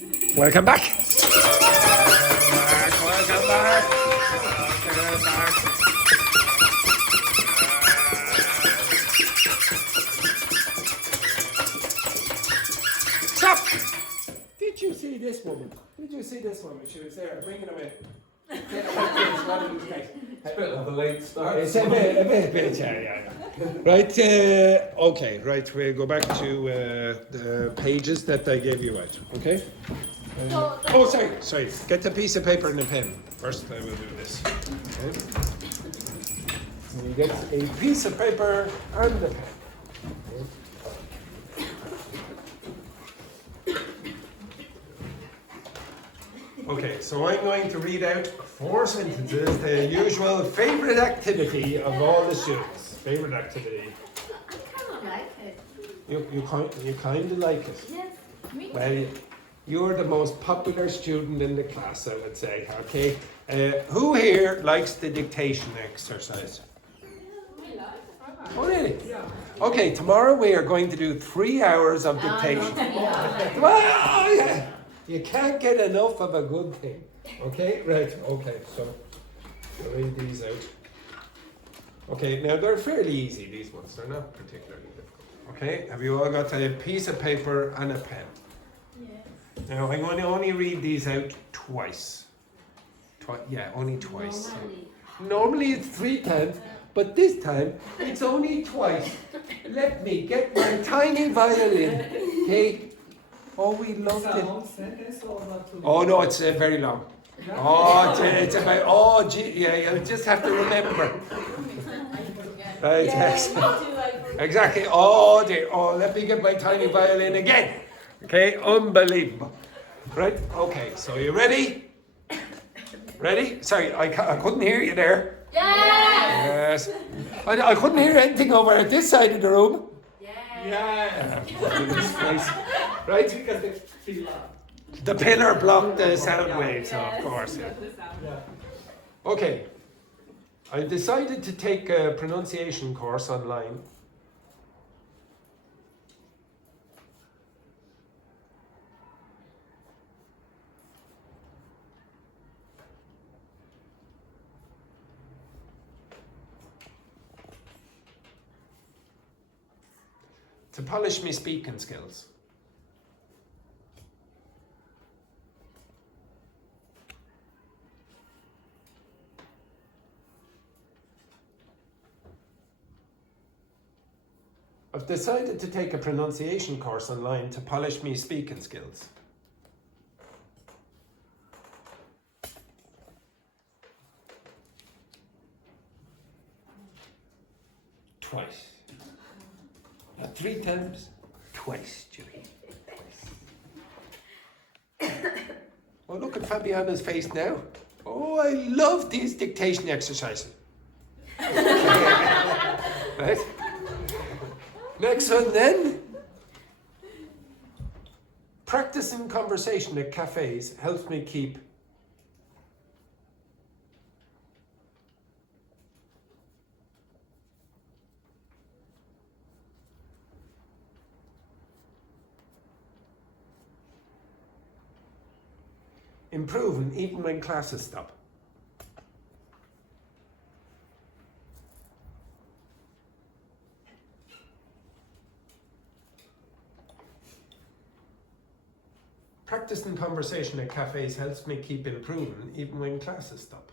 Welcome back. Welcome back. Welcome back. Stop! Did you see this woman? Did you see this woman? She was there. Bring it away. It's a bit of a late start. It's a bit, yeah. Right, okay, right, we'll go back to the pages that I gave you out, okay? Sorry, get a piece of paper and a pen. First I will do this. Okay. You get a piece of paper and a pen. Okay, so I'm going to read out 4 sentences, the usual favourite activity of all the students. Favourite activity. I kind of like it. You kind of like it? Yes, me. Well, you're the most popular student in the class, I would say, okay? Who here likes the dictation exercise? Oh, really? Yeah. Okay, tomorrow we are going to do 3 hours of dictation. Well, yeah. You can't get enough of a good thing. Okay, right, okay, so I'll read these out. Okay, now they're fairly easy, these ones, they're not particularly difficult. Okay, have you all got a piece of paper and a pen? Yes. Now I'm going to only read these out twice. Only twice. Normally it's 3 times, but this time it's only twice. Let me get my tiny violin, okay? Oh, we loved it. Oh no, it's very long. Oh, it's about, yeah, you just have to remember. Right, yes. Exactly. Oh dear, let me get my tiny violin again. Okay, unbelievable. Right, okay, so you ready? Ready? Sorry, I couldn't hear you there. Yes! Yes. I couldn't hear anything over at this side of the room. Yes! Right? Because it's too loud. The pillar blocked the sound waves, of course. Yeah. Okay. I decided to take a pronunciation course online. To polish my speaking skills. I've decided to take a pronunciation course online to polish me speaking skills. Twice. Not 3 times, twice, Julie. Twice. Oh, look at Fabiana's face now. Oh, I love these dictation exercises. Right? Next one then. Practicing conversation at cafes helps me keep improving even when classes stop. Practicing conversation at cafes helps me keep improving even when classes stop.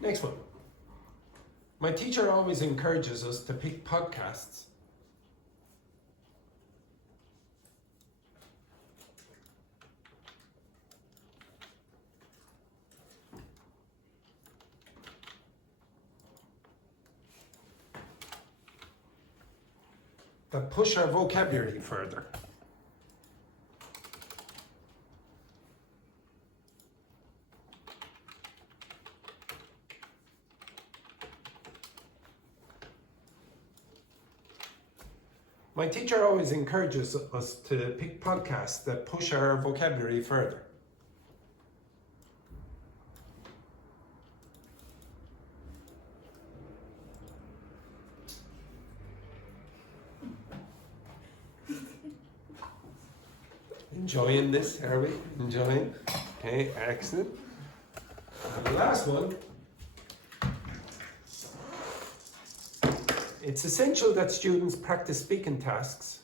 Next one. My teacher always encourages us to pick podcasts that push our vocabulary further. My teacher always encourages us to pick podcasts that push our vocabulary further. Enjoying this, are we? Enjoying? Okay, excellent. And the last one. It's essential that students practice speaking tasks.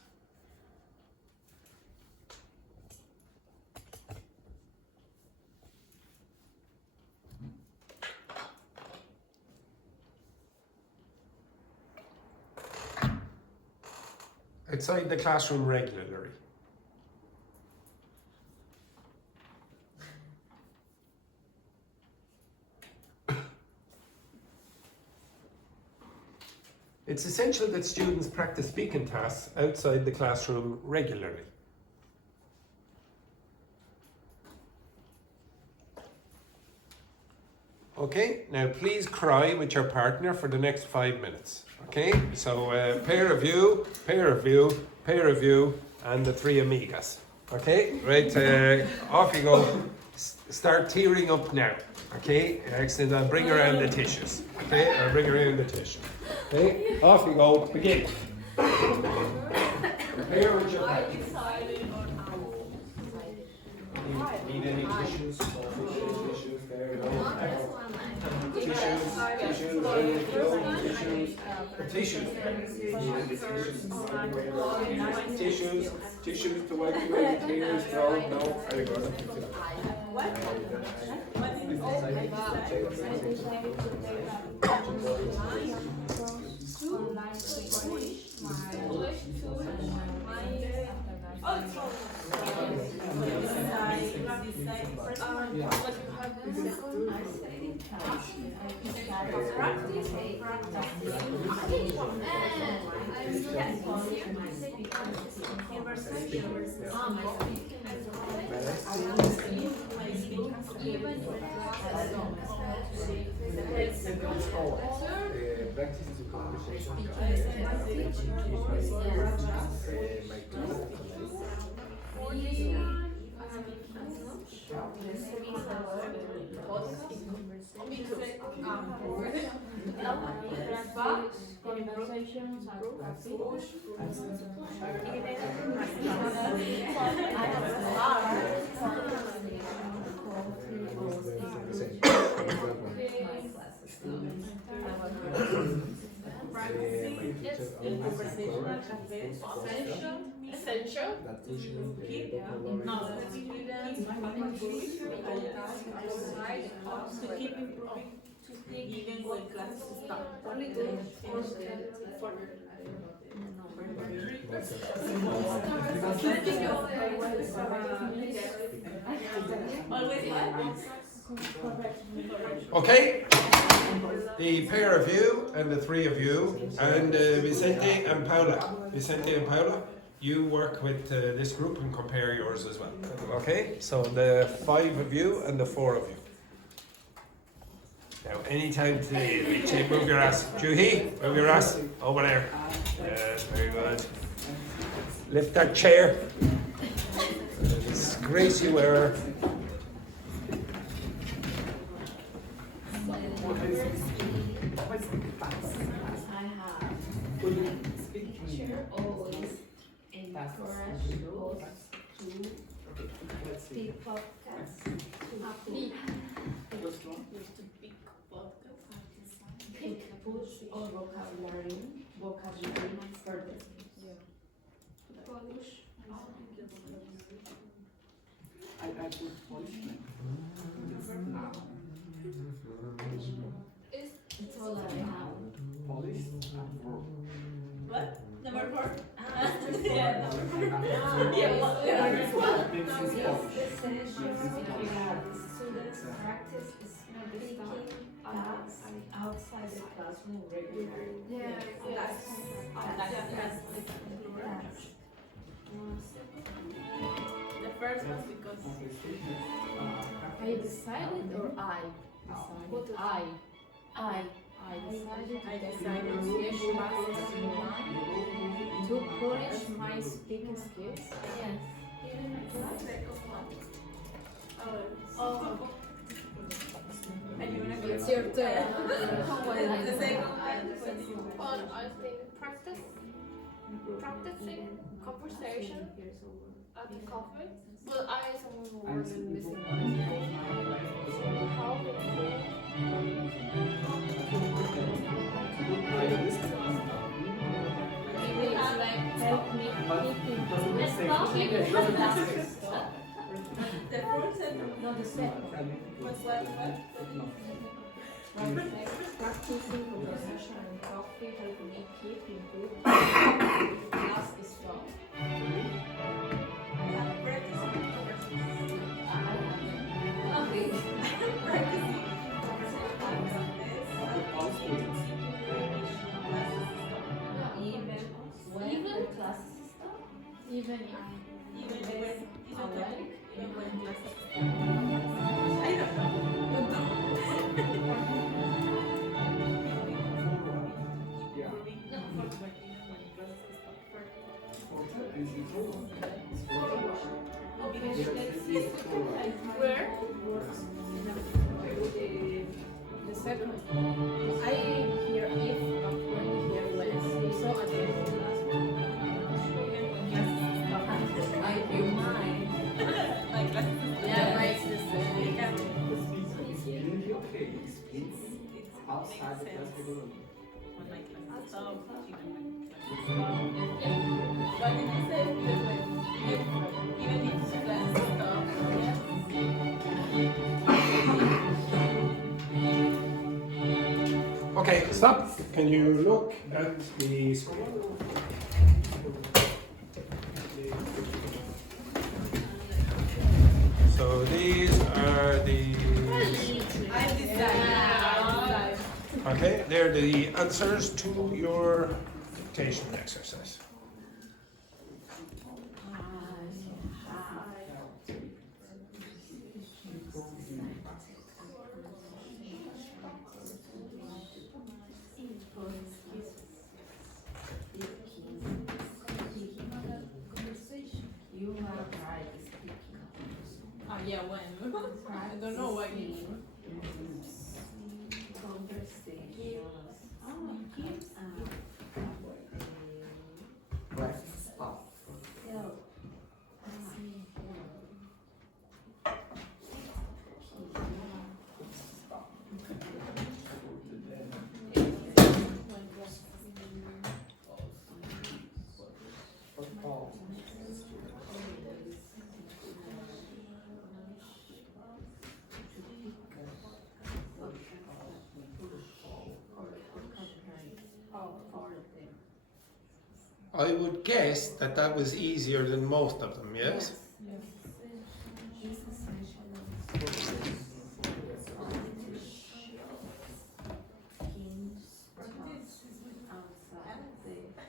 Outside the classroom regularly. It's essential that students practice speaking tasks outside the classroom regularly. Okay, now please cry with your partner for the next 5 minutes. Okay, so pair of you, pair of you, pair of you, and the three amigas. Okay, right, off you go. Start tearing up now. Okay, excellent. I'll bring around the tissues. Okay, I'll bring around the tissue. Okay, off you go. Begin. Pair with your partner. Need any tissues? Tissues, there you go. Tissues, tissues to wipe away the tears. No, very good. Essential. To keep improving, even when classes stop. Only to Okay, the pair of you and the three of you, and Vicente and Paula, you work with this group and compare yours as well. Okay, so the 5 of you and the 4 of you. Now, anytime today, Richie, move your ass. Juhi, move your ass. Over there. Yes, very good. Lift that chair. Disgrace you wearer. Always encourage us to speak podcasts, to push our vocabulary further. Polish. I put punishment. It's all around. Polish and verb. What? Number 4? Yeah, students practice speaking outside the classroom regularly. The first was because Are you decided or I? I decided I decided to finish classes online to polish my speaking skills. Yes. and you wanna go. It's your turn. The second I think practicing conversation At the coffee? Well, I some words in missing ones. How maybe it's like help me keep it. The first sentence. No, the second. What's what? Practicing conversation and coffee help me keep improving. Class is strong. Practicing conversation. Okay. Practicing conversation. Even classes stop. Even When classes. I don't know. Yeah. Where? The second. I hear if, but when you hear when. So I think the last one. I do mine. Like classes. Yeah, mine's the same. Okay, it's outside the class room. When my classes stop, what did you say? Even if the classes stop, Okay, stop. Can you look at the screen? So these are the. I decided. Okay, they're the answers to your dictation exercise. You have tried speaking. Yeah, when? I don't know what you mean. Conversations. Class stop. I would guess that that was easier than most of them, yes?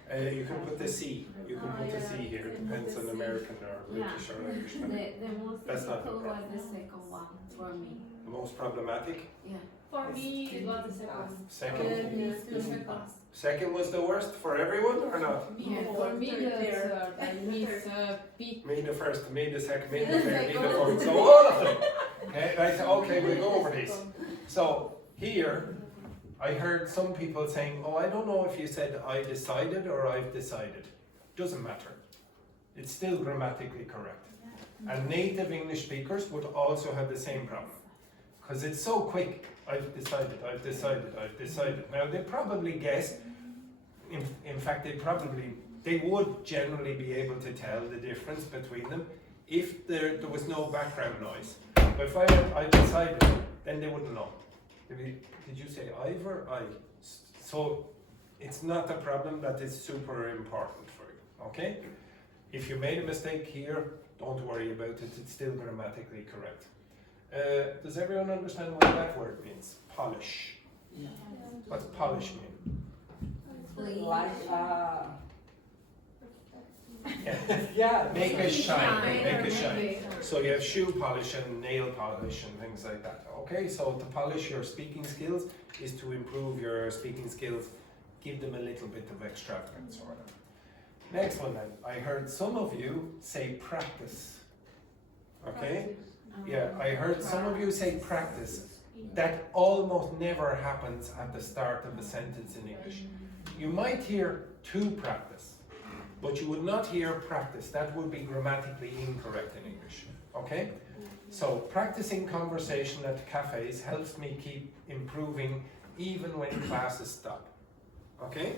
You can put the C. You can put the C here. It depends on American or British or English. The most That's not the difficult was problem. the second one for me. The most problematic. Yeah. For me, it was the second. Second. Second was the worst for everyone or not? Yeah. For me, the third. I miss P. Me the first, me the second, me the third, me the fourth. So all of them. Okay, right, okay, we'll go over these. So here, I heard some people saying, oh, I don't know if you said I decided or I've decided. Doesn't matter. It's still grammatically correct. And native English speakers would also have the same problem. Because it's so quick. I've decided, I've decided, I've decided. Now they probably guess, in fact they would generally be able to tell the difference between them if there was no background noise. But if I decided, then they wouldn't know. Did you say I've or I? So it's not a problem that is super important for you, okay? If you made a mistake here, don't worry about it, it's still grammatically correct. Does everyone understand what that word means? Polish. Yeah. What's polish mean? Like, Yeah, make a shine, make a or shine. maybe- So you have shoe polish and nail polish and things like that. Okay, so to polish your speaking skills is to improve your speaking skills, give them a little bit of extravagance or whatever. Next one then, I heard some of you say practice. Okay? Yeah, I heard some of you say practice. That almost never happens at the start of a sentence in English. You might hear to practice, But you would not hear practice. That would be grammatically incorrect in English. Okay? So practicing conversation at cafes helps me keep improving even when classes stop. Okay?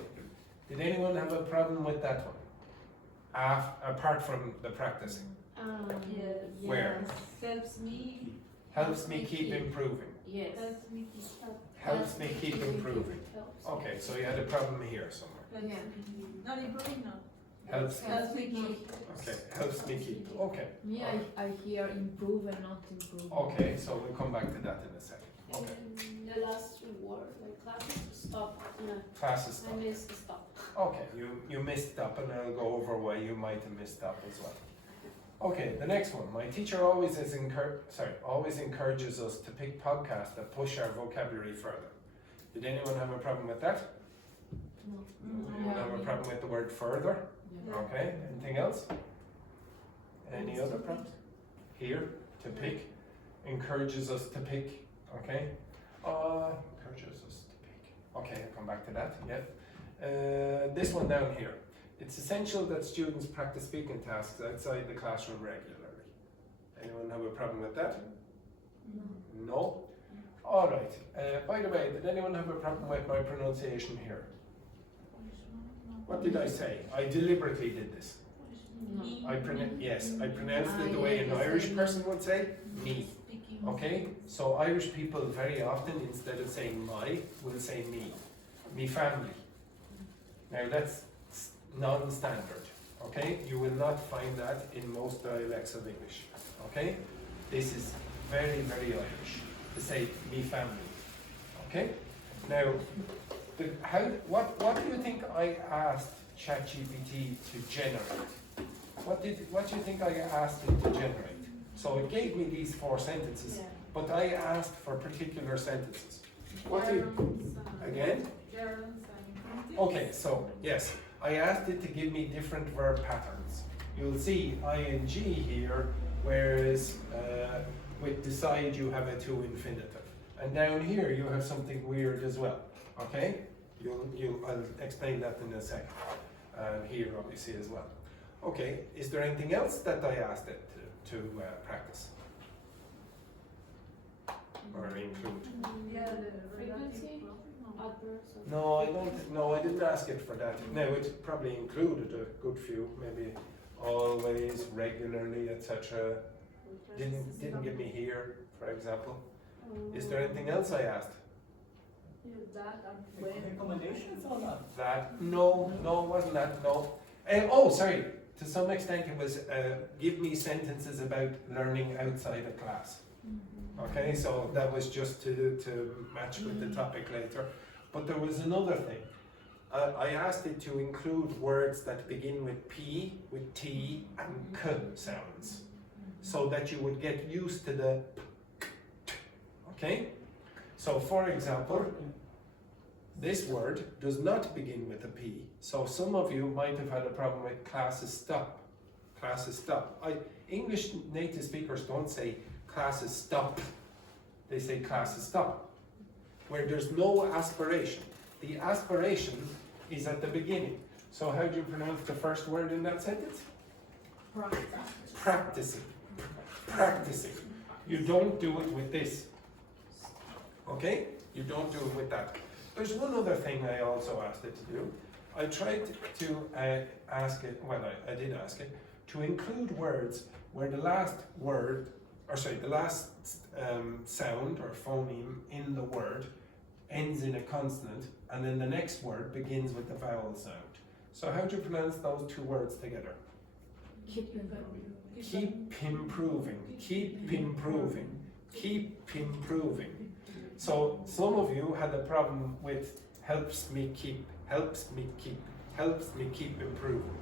Did anyone have a problem with that one? Apart from the practicing. Yes. Where? Helps me. Helps me keep improving. Yes. Helps me keep up. Helps me keep improving. Helps. Okay, so you had a problem here somewhere. Helps Yeah. me. Not improving, no. Helps. Helps me keep. Okay, helps me keep. Okay. Me, I hear improve and not improve. Okay, so we'll come back to that in a second. Okay. And the last word, like classes, stop. No, Classes I stop. missed stop. Okay, you missed up, and I'll go over why you might have missed up as well. Okay, the next one. My teacher always encourages us to pick podcasts that push our vocabulary further. Did anyone have a problem with that? No. Anyone have a problem with the word further? Yeah. Okay, anything else? Any other problems? Here, to pick, encourages us to pick, okay? Encourages us to pick. Okay, I'll come back to that, yeah. This one down here. It's essential that students practice speaking tasks outside the classroom regularly. Anyone have a problem with that? No? Alright, by the way, did anyone have a problem with my pronunciation here? What did I say? I deliberately did this. No. I pronounced it the way an Irish person would say, me. Okay? So Irish people very often, instead of saying my, will say me. Me family. Now that's non-standard. Okay? You will not find that in most dialects of English. Okay? This is very, very Irish to say me family. Okay? Now, what do you think I asked ChatGPT to generate? What do you think I asked it to generate? So it gave me these 4 sentences, but I asked for particular sentences. What do you, again? Okay, so yes, I asked it to give me different verb patterns. You'll see ing here, whereas with decide you have a to-infinitive. And down here you have something weird as well, okay? I'll explain that in a second. And here obviously as well. Okay, is there anything else that I asked it to practice? Or include? Frequency, adverbs. No, I didn't ask it for that. No, it probably included a good few, maybe always, regularly, etc. Didn't give me here, for example. Is there anything else I asked? That and when. Recommendations or not? That? No, wasn't that, no. Sorry, to some extent it was give me sentences about learning outside of class. Okay, so that was just to match with the topic later. But there was another thing. I asked it to include words that begin with P, with T, and K sounds, so that you would get used to the P, T, okay? So for example, this word does not begin with a P. So some of you might have had a problem with classes stop. Classes stop. English native speakers don't say classes stop. They say classes stop, where there's no aspiration. The aspiration is at the beginning. So how do you pronounce the first word in that sentence? Practicing. Practicing. You don't do it with this. Okay? You don't do it with that. There's one other thing I also asked it to do. I tried to ask it, well, I did ask it, to include words where the last word, the last sound or phoneme in the word ends in a consonant, and then the next word begins with the vowel sound. So how do you pronounce those 2 words together? Keep improving. Keep improving, keep improving, keep improving. So some of you had a problem with helps me keep improving.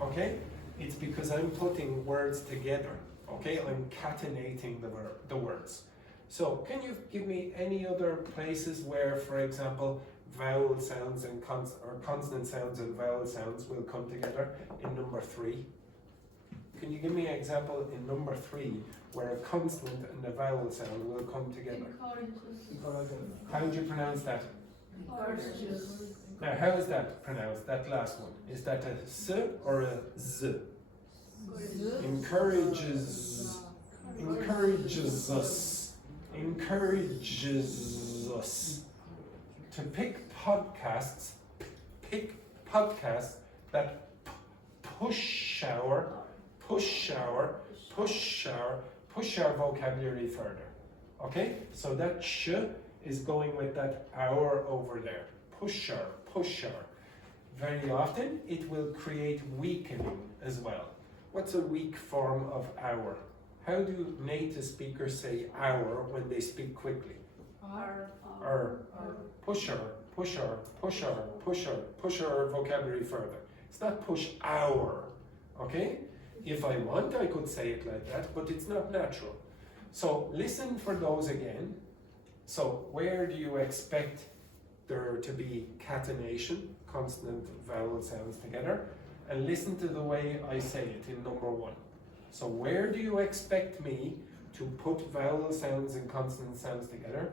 Okay? It's because I'm putting words together. Okay? I'm catenating the words. So can you give me any other places where, for example, vowel sounds and consonant sounds and vowel sounds will come together in number 3? Can you give me an example in number 3 where a consonant and a vowel sound will come together? How do you pronounce that? Now, how is that pronounced? That last one. Is that a s or a z? Encourages. Encourages us. Encourages us to pick podcasts. Pick podcasts that push our vocabulary further. Okay? So that sh is going with that our over there. Pusher. Very often it will create weakening as well. What's a weak form of our? How do native speakers say our when they speak quickly? Pusher vocabulary further. It's not push our, okay? If I want, I could say it like that, but it's not natural. So listen for those again. So where do you expect there to be catenation, consonant vowel sounds together? And listen to the way I say it in number 1. So where do you expect me to put vowel sounds and consonant sounds together?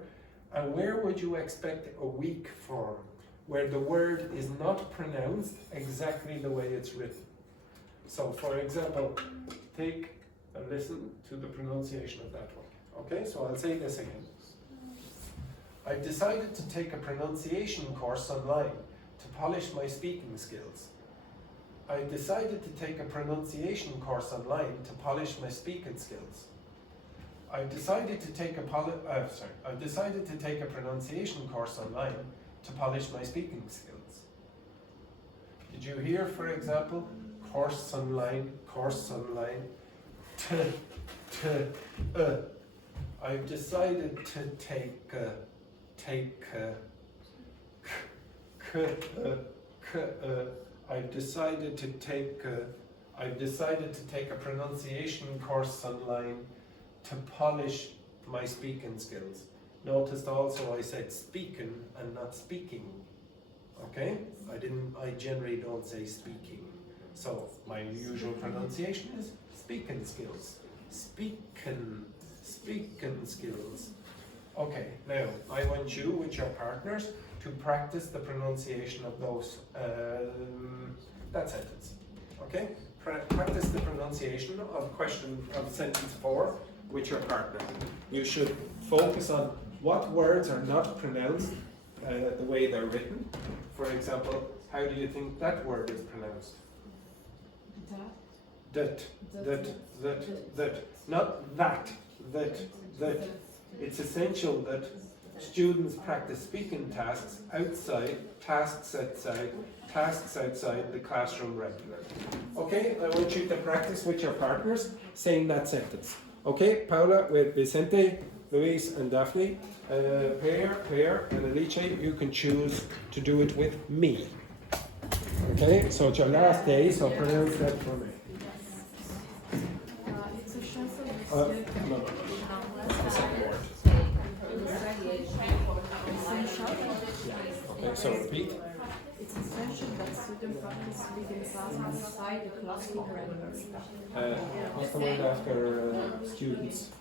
And where would you expect a weak form, where the word is not pronounced exactly the way it's written? So for example, take a listen to the pronunciation of that one. Okay, so I'll say this again. I've decided to take a pronunciation course online to polish my speaking skills. I've decided to take a pronunciation course online to polish my speaking skills. I've decided to take a pronunciation course online to polish my speaking skills. Did you hear, for example, course online, I've decided to take I've decided to take a pronunciation course online to polish my speaking skills. Notice also I said speaking and not speaking. Okay? I generally don't say speaking. So my usual pronunciation is speaking skills. Speaking skills. Okay, now I want you with your partners to practice the pronunciation of those that sentence. Okay? Practice the pronunciation of sentence 4 with your partner. You should focus on what words are not pronounced the way they're written. For example, how do you think that word is pronounced? That. Not that. That. It's essential that students practice speaking tasks outside the classroom regularly. Okay, I want you to practice with your partners saying that sentence. Okay, Paula with Vicente, Luiz and Daphne. Per and Alice, you can choose to do it with me. Okay, so it's your last day, so pronounce that for me. It's a chance No. The second word. Okay, so repeat. It's essential that students practice speaking tasks outside the classroom regularly. What's the word after students?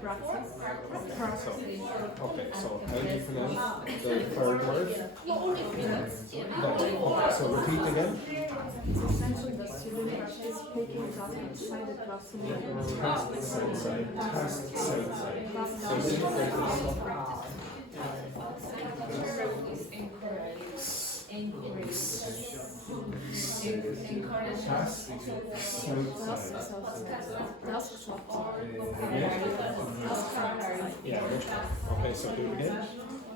Practice. Okay, so how do you pronounce the third word? Okay, so repeat again. It's essential that students practice speaking tasks outside the classroom regularly. Tasks outside. So this is yeah, okay, so do it again.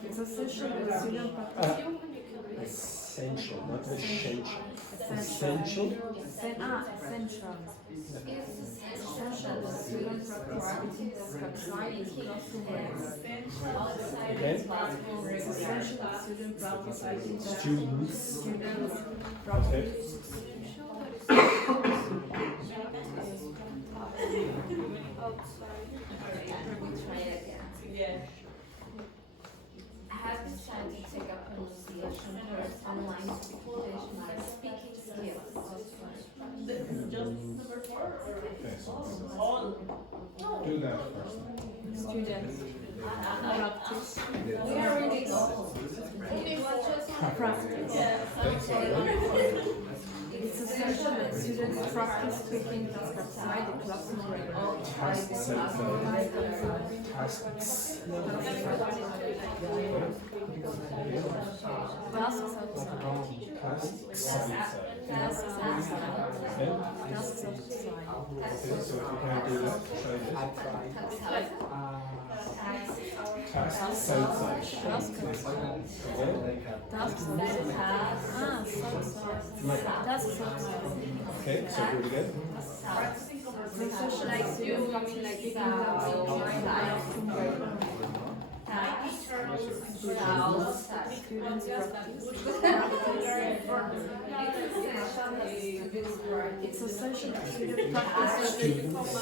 It's essential that students practice Essential, not essential. Essential. essential. It's essential that students practice speaking tasks outside the classroom regularly. Again. It's essential that students practice speaking tasks Students. practice. I have decided to take up pronunciation course online to polish my speaking skills. Okay, so do that first. Students practice. We already know. Practice. Okay, so again. It's essential that students practice speaking tasks outside the classroom regularly. Tasks outside. Tasks. Tasks outside. Tasks outside. Tasks outside. Okay? Tasks outside. Okay, so if you can't do that, try this. Tasks outside. Tasks outside. Okay? Tasks outside. Ah, outside. Tasks outside. Okay, so do it again. It's essential that students practice speaking tasks outside the classroom regularly. Students It's essential that students practice speaking tasks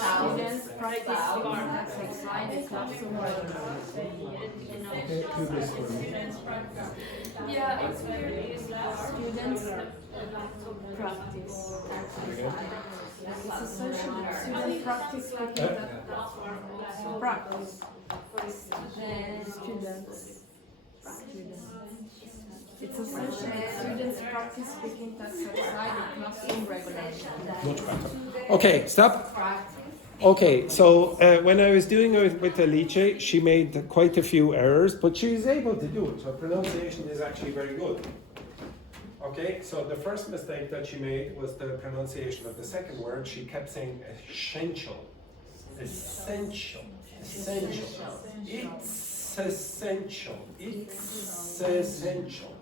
outside the classroom regularly. Okay, do this for me. Yeah, it's weird. Students practice. Again. It's essential that students practice speaking practice. Students. It's essential that students practice speaking tasks outside the classroom regularly. Much better. Okay, stop. Okay, so when I was doing it with Alice, she made quite a few errors, but she's able to do it. Her pronunciation is actually very good. Okay, so the first mistake that she made was the pronunciation of the second word. She kept saying essential. Essential. Essential. It's essential. It's essential.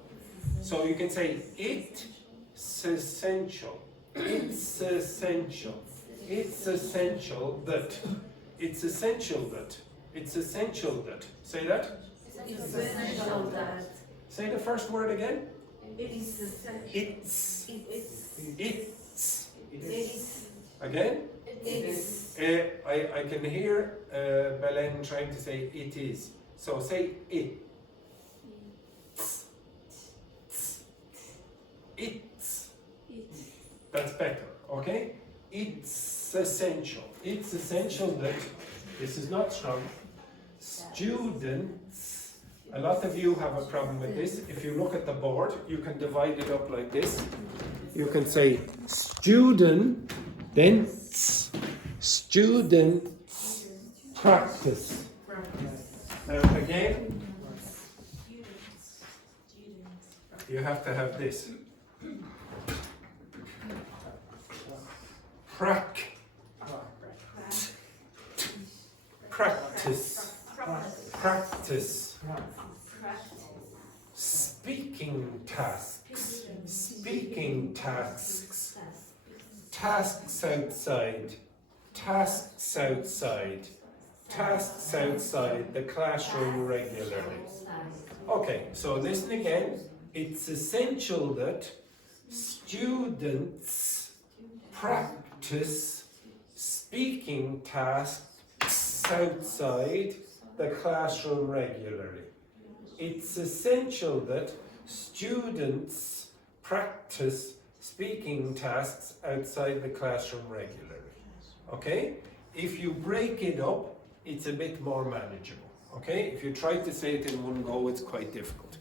So you can say it's essential. It's essential. It's essential that. It's essential that. It's essential that. Say that. It's essential that. Say the first word again. It's essential. It's. It's. It's. Again. It's. I can hear Belen trying to say it is. So say it. It's. That's better, okay? It's essential. It's essential that, this is not strong, students, a lot of you have a problem with this. If you look at the board, you can divide it up like this. You can say student, then student practice. Now again, you have to have this. Practice. Practice. Speaking tasks. Speaking tasks. Tasks outside. Tasks outside. Tasks outside the classroom regularly. Okay, so listen again. It's essential that students practice speaking tasks outside the classroom regularly. It's essential that students practice speaking tasks outside the classroom regularly. Okay? If you break it up, it's a bit more manageable. Okay? If you try to say it in one go, it's quite difficult.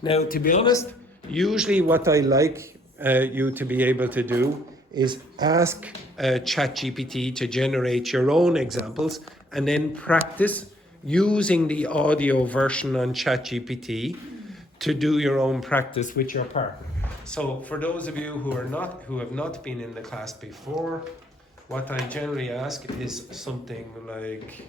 Now, to be honest, usually what I like you to be able to do is ask ChatGPT to generate your own examples and then practice using the audio version on ChatGPT to do your own practice with your partner. So for those of you who have not been in the class before, what I generally ask is something like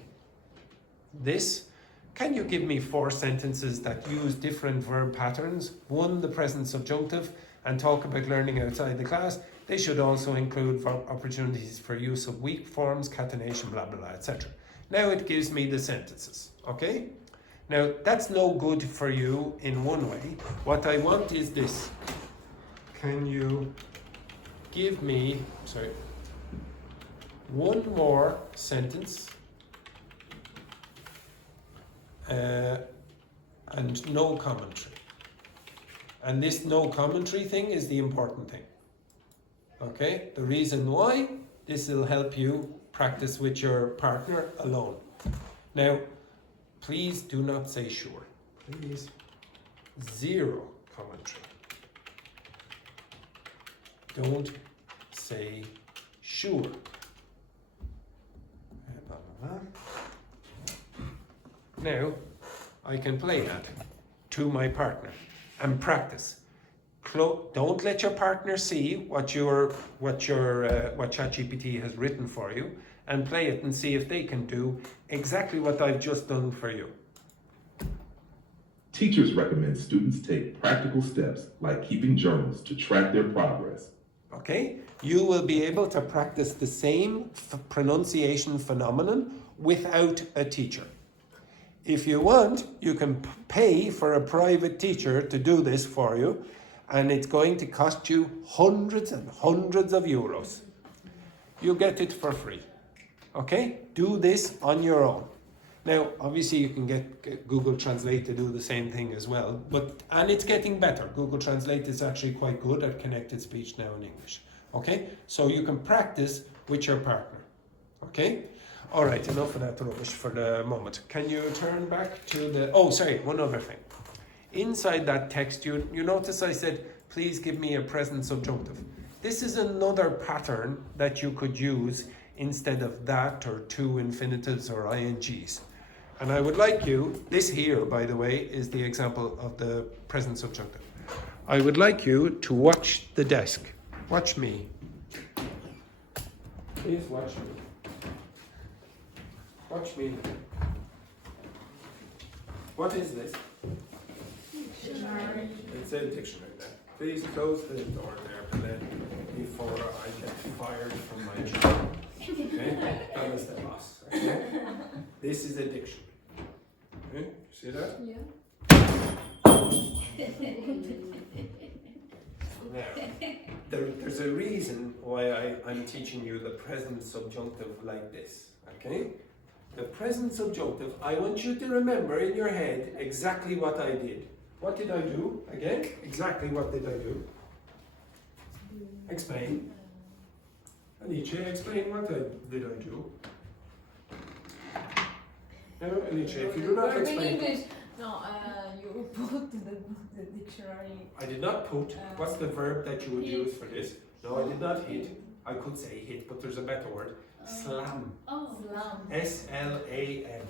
this. Can you give me 4 sentences that use different verb patterns? 1, the present subjunctive, and talk about learning outside the class. They should also include opportunities for use of weak forms, catenation, blah, blah, blah, etc. Now it gives me the sentences, okay? Now that's no good for you in one way. What I want is this. Can you give me, one more sentence and no commentary. And this no commentary thing is the important thing. Okay? The reason why, this will help you practice with your partner alone. Now, please do not say sure. Please. 0. commentary. Don't say sure. Now, I can play that to my partner and practice. Don't let your partner see what ChatGPT has written for you, and play it and see if they can do exactly what I've just done for you. Teachers recommend students take practical steps like keeping journals to track their progress. Okay, you will be able to practice the same pronunciation phenomenon without a teacher. If you want, you can pay for a private teacher to do this for you, and it's going to cost you hundreds and hundreds of euros. You get it for free. Okay, do this on your own. Now, obviously, you can get Google Translate to do the same thing as well, and it's getting better. Google Translate is actually quite good at connected speech now in English. Okay, so you can practice with your partner. Okay, all right, enough of that rubbish for the moment. Can you turn back to the? Oh, sorry, one other thing. Inside that text, you notice I said, please give me a present subjunctive. This is another pattern that you could use instead of that or to infinitives or INGs. And I would like you, this here, by the way, is the example of the present subjunctive. I would like you to watch the desk. Watch me. Please watch me. Watch me. What is this? Dictionary. It's a dictionary there. Please close the door there, and then before I get fired from my job. Okay? That was the boss. Okay? This is a dictionary. Okay? See that? Yeah. Now, there's a reason why I'm teaching you the present subjunctive like this. Okay? The present subjunctive, I want you to remember in your head exactly what I did. What did I do? Again, exactly what did I do? Explain. Alice, explain what did I do? No, Alice, if you do not In explain. English. No, you put the dictionary. I did not put. What's the verb that you would hit. use for this? No, I did not hit. I could say hit, but there's a better word. Slam. Oh, Slam. S-L-A-M.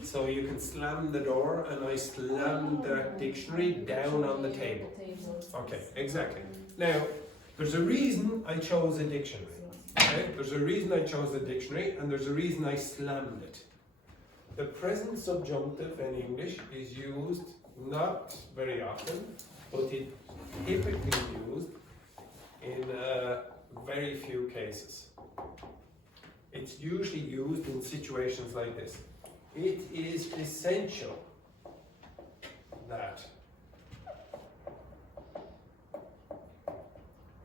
So you can slam the door, and I slammed the dictionary down on the table. Okay, exactly. Now, there's a reason I chose a dictionary. Okay? There's a reason I chose a dictionary, and there's a reason I slammed it. The present subjunctive in English is used not very often, but it's typically used in very few cases. It's usually used in situations like this. It is essential that.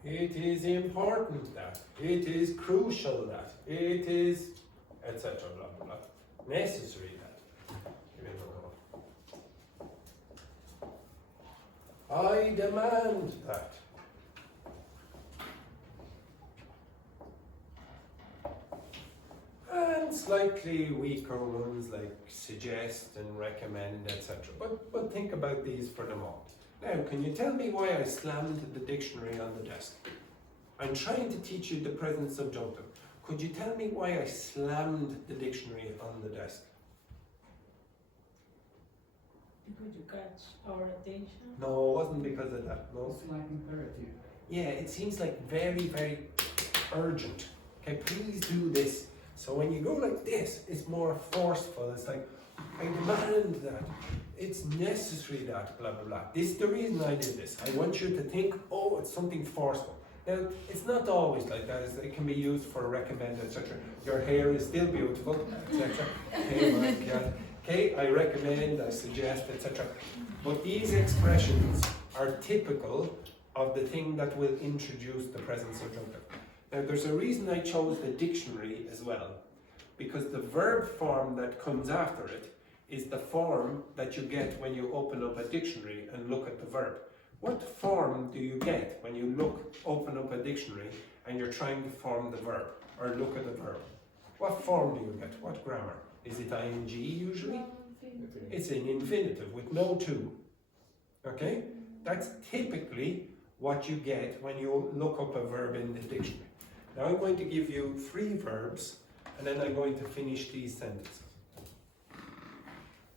It is important that. It is crucial that. It is, etc. Blah blah blah. Necessary that. Give me another one. I demand that. And slightly weaker ones like suggest and recommend, etc. But think about these for the moment. Now, can you tell me why I slammed the dictionary on the desk? I'm trying to teach you the present subjunctive. Could you tell me why I slammed the dictionary on the desk? Could you catch our attention? No, it wasn't because of that. No. It's like imperative. Yeah, it seems like very, very urgent. Okay, please do this. So when you go like this, it's more forceful. It's like, I demand that. It's necessary that, blah, blah, blah. This is the reason I did this. I want you to think, oh, it's something forceful. Now, it's not always like that. It can be used for recommend, etc. Your hair is still beautiful, etc. Okay, I recommend, I suggest, etc. But these expressions are typical of the thing that will introduce the present subjunctive. Now, there's a reason I chose the dictionary as well, because the verb form that comes after it is the form that you get when you open up a dictionary and look at the verb. What form do you get when you open up a dictionary and you're trying to form the verb or look at the verb? What form do you get? What grammar? Is it ing usually? It's an infinitive with no to. Okay? That's typically what you get when you look up a verb in the dictionary. Now I'm going to give you 3 verbs, and then I'm going to finish these sentences.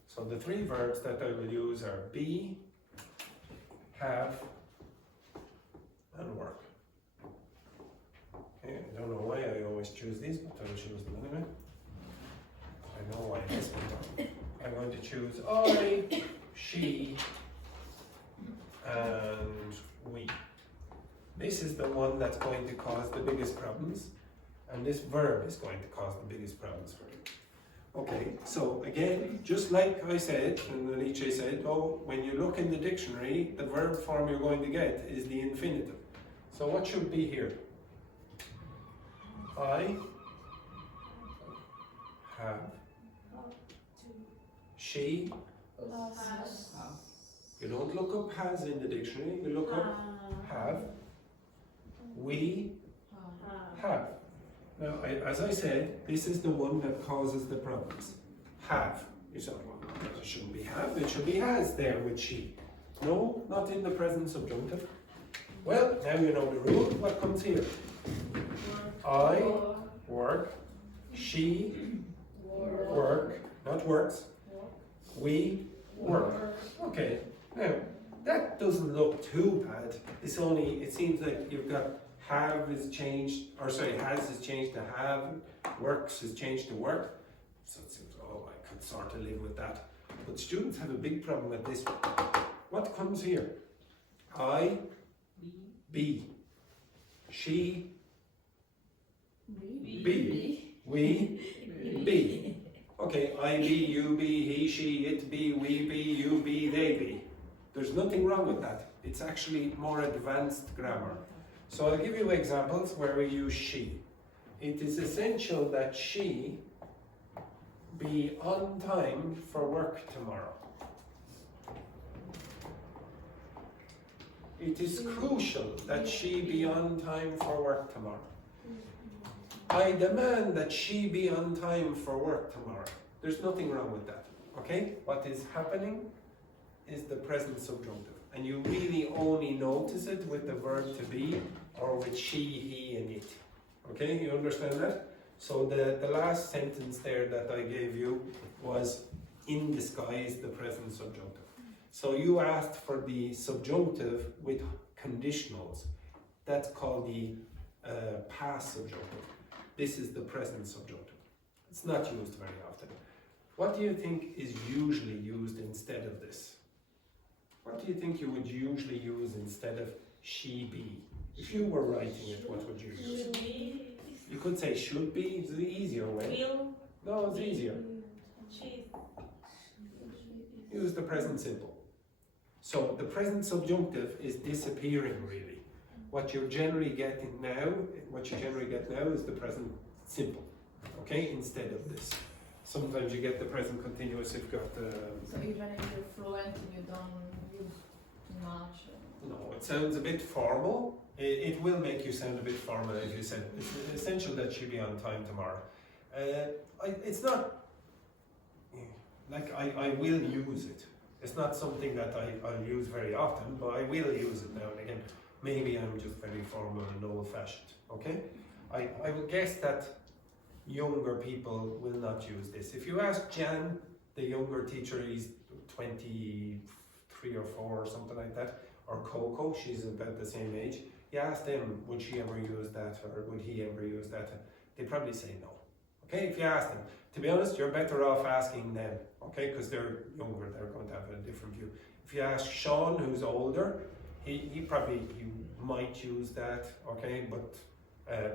So the 3 verbs that I will use are be, have, and work. Okay, I don't know why I always choose these, but I'll choose them anyway. I know why this one. I'm going to choose I, she, and we. This is the one that's going to cause the biggest problems, and this verb is going to cause the biggest problems for you. Okay, so again, just like I said, and Luiz said, oh, when you look in the dictionary, the verb form you're going to get is the infinitive. So what should be here? I have, she, you don't look up has in the dictionary, you look up have, we have. Now, as I said, this is the one that causes the problems. Have. You say, well, it shouldn't be have, it should be has there with she. No, not in the present subjunctive. Well, now you know the rule. What comes here? I work, she work, not works, we work. Okay, now that doesn't look too bad. It's only, it seems like you've got have is changed, or sorry, has is changed to have, works is changed to work. So it seems, oh, I could sort of live with that. But students have a big problem with this one. What comes here? I, be, she, be, we, be. Okay, I be, you be, he, she, it be, we be, you be, they be. There's nothing wrong with that. It's actually more advanced grammar. So I'll give you examples where we use she. It is essential that she be on time for work tomorrow. It is crucial that she be on time for work tomorrow. I demand that she be on time for work tomorrow. There's nothing wrong with that. Okay? What is happening is the present subjunctive. And you really only notice it with the verb to be or with she, he, and it. Okay, you understand that? So the last sentence there that I gave you was in disguise the present subjunctive. So you asked for the subjunctive with conditionals. That's called the past subjunctive. This is the present subjunctive. It's not used very often. What do you think is usually used instead of this? What do you think you would usually use instead of she be? If you were writing it, what would you use? Should be. You could say should be, it's the easier way. Will. No, it's easier. She. Use the present simple. So the present subjunctive is disappearing really. What you're generally getting now, is the present simple. Okay, instead of this. Sometimes you get the present continuous if you've got the... So even if you're fluent and you don't use much? No, it sounds a bit formal. It will make you sound a bit formal if you said it's essential that she be on time tomorrow. It's not, like I will use it. It's not something that I'll use very often, but I will use it now and again. Maybe I'm just very formal and old-fashioned, okay? I would guess that younger people will not use this. If you ask Jan, the younger teacher, he's 23 or 4 or something like that, or Coco, she's about the same age, you ask them, would she ever use that, or would he ever use that? They probably say no. Okay, if you ask them. To be honest, you're better off asking them, okay, because they're younger, they're going to have a different view. If you ask Sean, who's older, he might use that, okay, but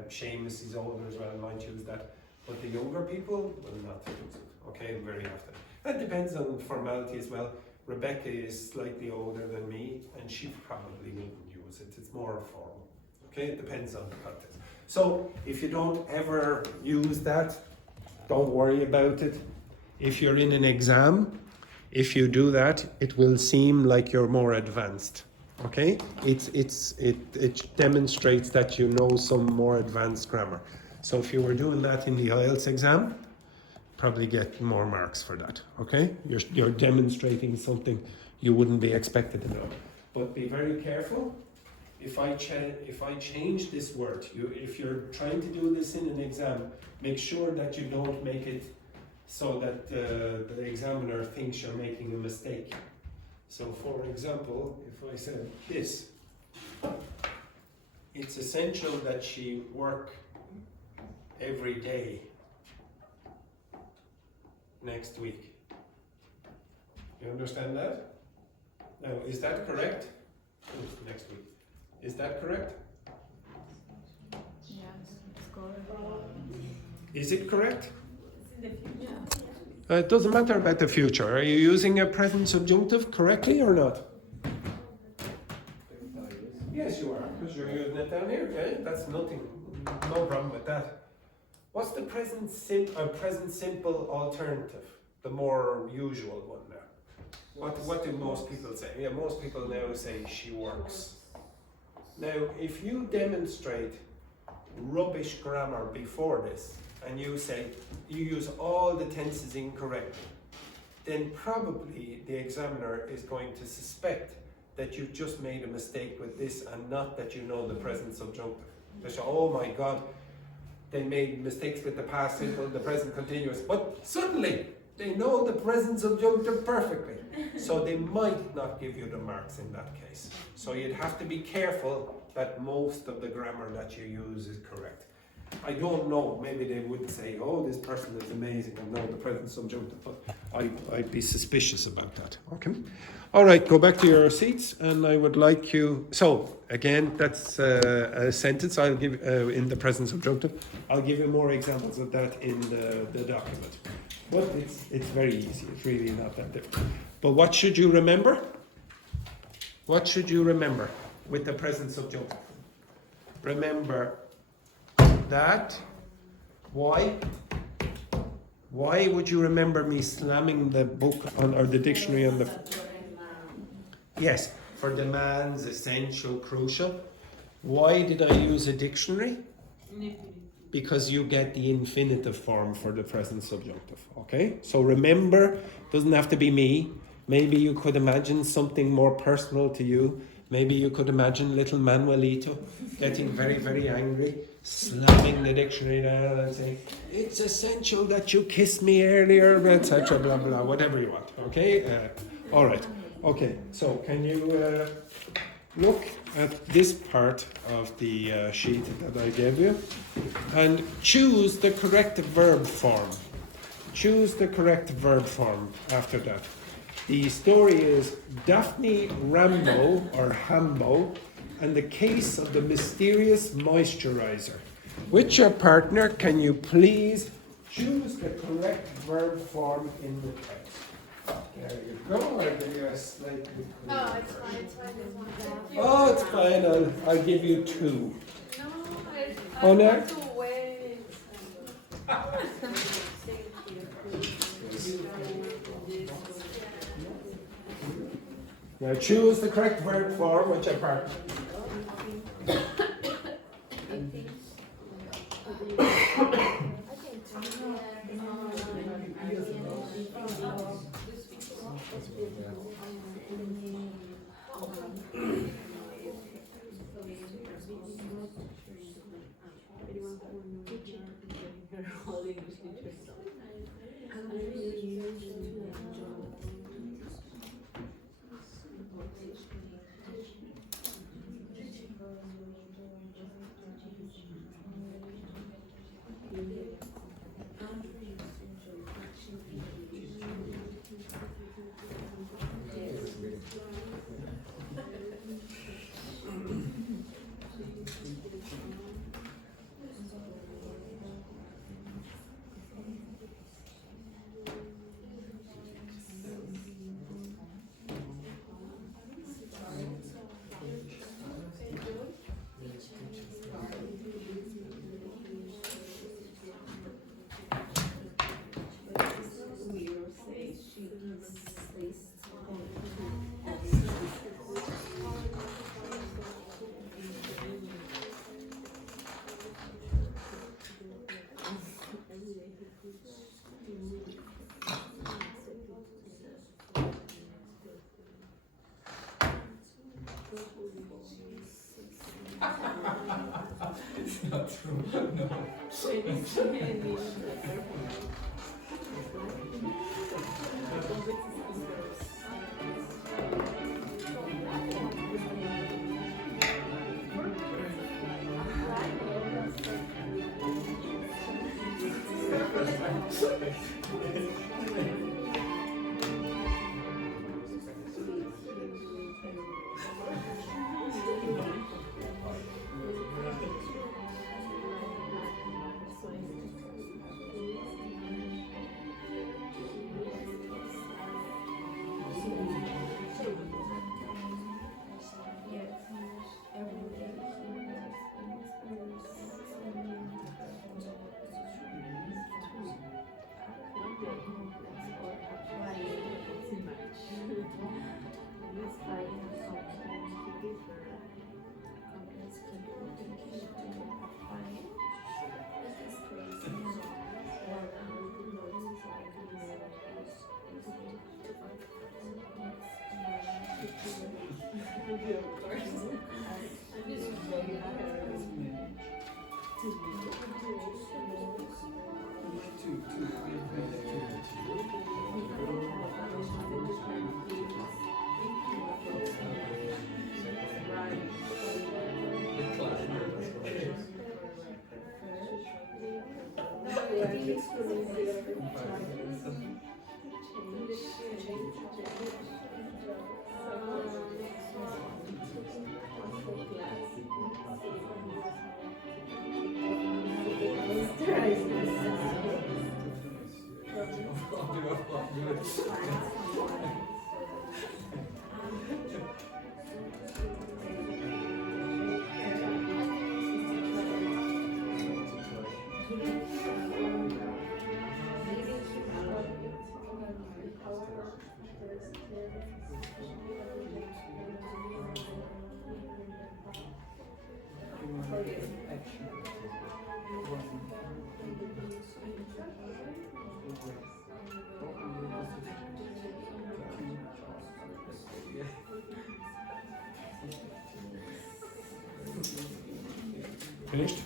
Seamus is older as well, might use that. But the younger people will not use it, okay, very often. That depends on formality as well. Rebecca is slightly older than me, and she probably wouldn't use it. It's more formal, okay? It depends on the context. So, if you don't ever use that, don't worry about it. If you're in an exam, if you do that, it will seem like you're more advanced, okay? It demonstrates that you know some more advanced grammar. So if you were doing that in the IELTS exam, probably get more marks for that, okay? You're demonstrating something you wouldn't be expected to know. But be very careful. If I change this word, if you're trying to do this in an exam, make sure that you don't make it so that the examiner thinks you're making a mistake. So for example, if I said this, it's essential that she work every day next week. You understand that? Now, is that correct? Next week. Is that correct? Yes, it's correct. Is it correct? It's in the future. It doesn't matter about the future. Are you using a present subjunctive correctly or not? Yes, you are, because you're using it down here. Okay, that's nothing, no problem with that. What's the present simple alternative? The more usual one now. What do most people say? Yeah, most people now say she works. Now, if you demonstrate rubbish grammar before this, and you say you use all the tenses incorrectly, then probably the examiner is going to suspect that you've just made a mistake with this and not that you know the present subjunctive. They say, oh my God, they made mistakes with the past simple, the present continuous, but suddenly they know the present subjunctive perfectly. So they might not give you the marks in that case. So you'd have to be careful that most of the grammar that you use is correct. I don't know, maybe they would say, oh, this person is amazing and know the present subjunctive, but I'd be suspicious about that. Okay. All right, go back to your seats, and I would like you, so again, that's a sentence I'll give in the present subjunctive. I'll give you more examples of that in the document. But it's very easy, it's really not that difficult. But what should you remember? What should you remember with the present subjunctive? Remember that. Why? Why would you remember me slamming the book on, or the dictionary on the... Yes, for demands, essential, crucial. Why did I use a dictionary? Because you get the infinitive form for the present subjunctive, okay? So remember, doesn't have to be me. Maybe you could imagine something more personal to you. Maybe you could imagine little Manuelito getting very, very angry, slamming the dictionary down and saying, it's essential that you kiss me earlier, etc., blah, blah, whatever you want, okay? All right, okay, so can you look at this part of the sheet that I gave you and choose the correct verb form. Choose the correct verb form after that. The story is Daphne Rambo, or Hambo, and the case of the mysterious moisturizer. With your partner, can you please choose the correct verb form in the text? There you go. I'll give you a slightly Oh, it's fine, it's fine. Oh, it's fine. I'll give you 2. No, Oh, no? want to wait. Now choose the correct verb form with your partner. It's not true. No. Finished?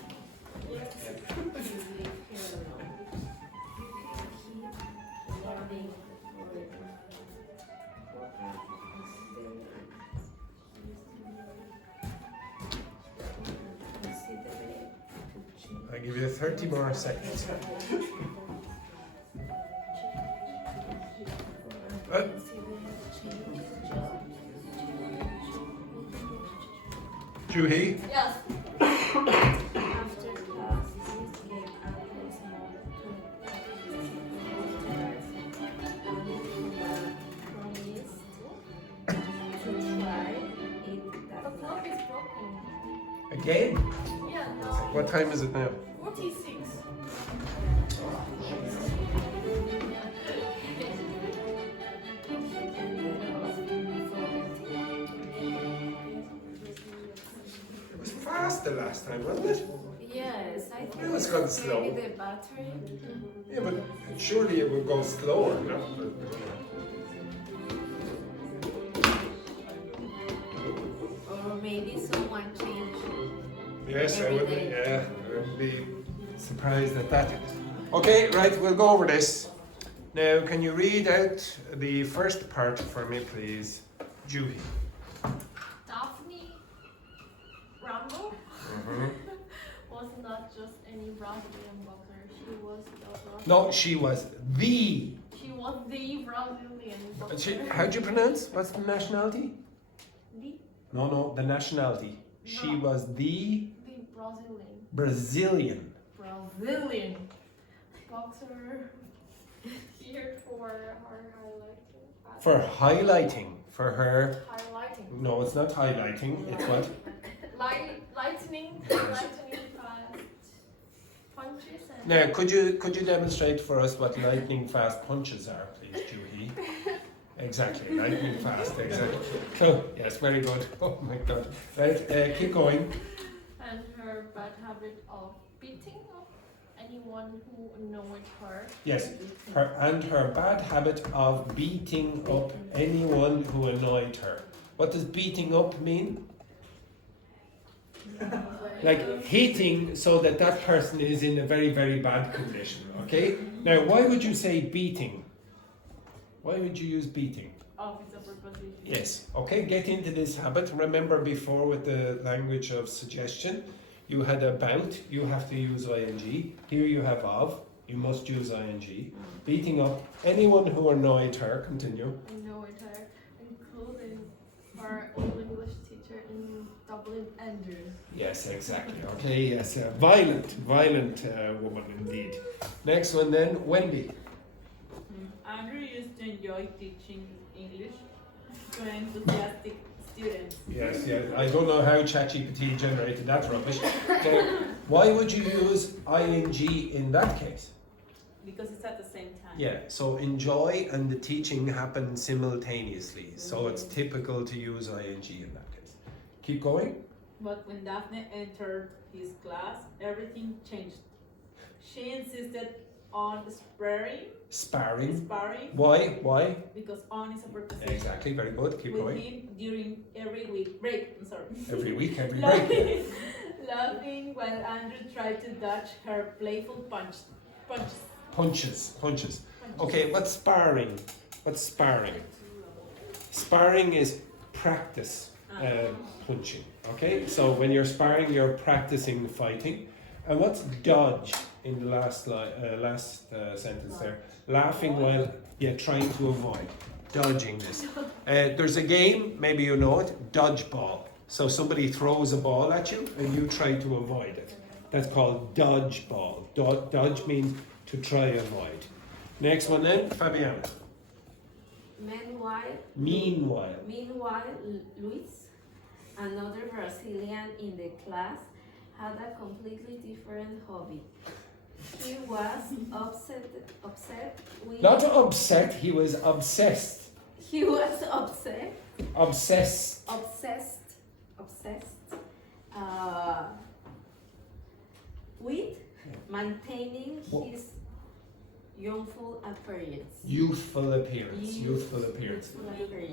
I give you 30 more seconds. Juhi? Yes. Again? Yeah, no. What time is it now? 46. It was fast the last time, wasn't it? Yes, I think It was gone slow. maybe the battery. Yeah, but surely it would go slower, no? Or maybe someone changed. Yes, I would be, yeah, I would be surprised at that. Okay, right, we'll go over this. Now, can you read out the first part for me, please? Juhi. Daphne Rambo was not just any Brazilian boxer. She was the No, she was the. She was the Brazilian boxer. How'd you pronounce? What's the nationality? The No, the nationality. She was the Brazilian Brazilian. boxer here for her highlighting. For highlighting. For her. Highlighting. No, it's not highlighting. It's what? Lightning fast punches and Now, could you demonstrate for us what lightning fast punches are, please, Juhi? Exactly, lightning fast, exactly. Cool. Yes, very good. Oh my God. Right, keep going. and her bad habit of beating up anyone who annoyed her. Yes, her bad habit of beating up anyone who annoyed her. What does beating up mean? Like hitting so that that person is in a very, very bad condition, okay? Now, why would you say beating? Why would you use beating? Of is a preposition. Yes, okay, get into this habit. Remember before with the language of suggestion, you had about, you have to use ing. Here you have of, you must use ing. Beating up, anyone who annoyed her, continue. Annoyed her, including our old English teacher in Dublin, Andrew. Yes, exactly, okay, yes, violent woman indeed. Next one then, Wendy. Andrew used to enjoy teaching English to enthusiastic students. Yes, yeah, I don't know how ChatGPT generated that rubbish. So, why would you use ing in that case? Because it's at the same time. Yeah, so enjoy and the teaching happen simultaneously. So it's typical to use ing in that case. Keep going. But when Daphne entered his class, everything changed. She insisted on Sparring. sparring Why? because on is a preposition. Exactly, very good. Keep With going. him during every week break. I'm sorry. Every week, every break. Laughing while Andrew tried to dodge her playful punches. Punches. Okay, what's sparring? Sparring is practice punching. Okay, so when you're sparring, you're practicing fighting. And what's dodge in the last sentence there? Laughing while trying to avoid, dodging this. There's a game, maybe you know it, dodgeball. So somebody throws a ball at you and you try to avoid it. That's called dodgeball. Dodge means to try avoid. Next one then, Fabiana. Meanwhile, Luiz, another Brazilian in the class, had a completely different hobby. He was upset with... Not upset, he was obsessed. He was obsessed with maintaining his youthful appearance. Youthful appearance.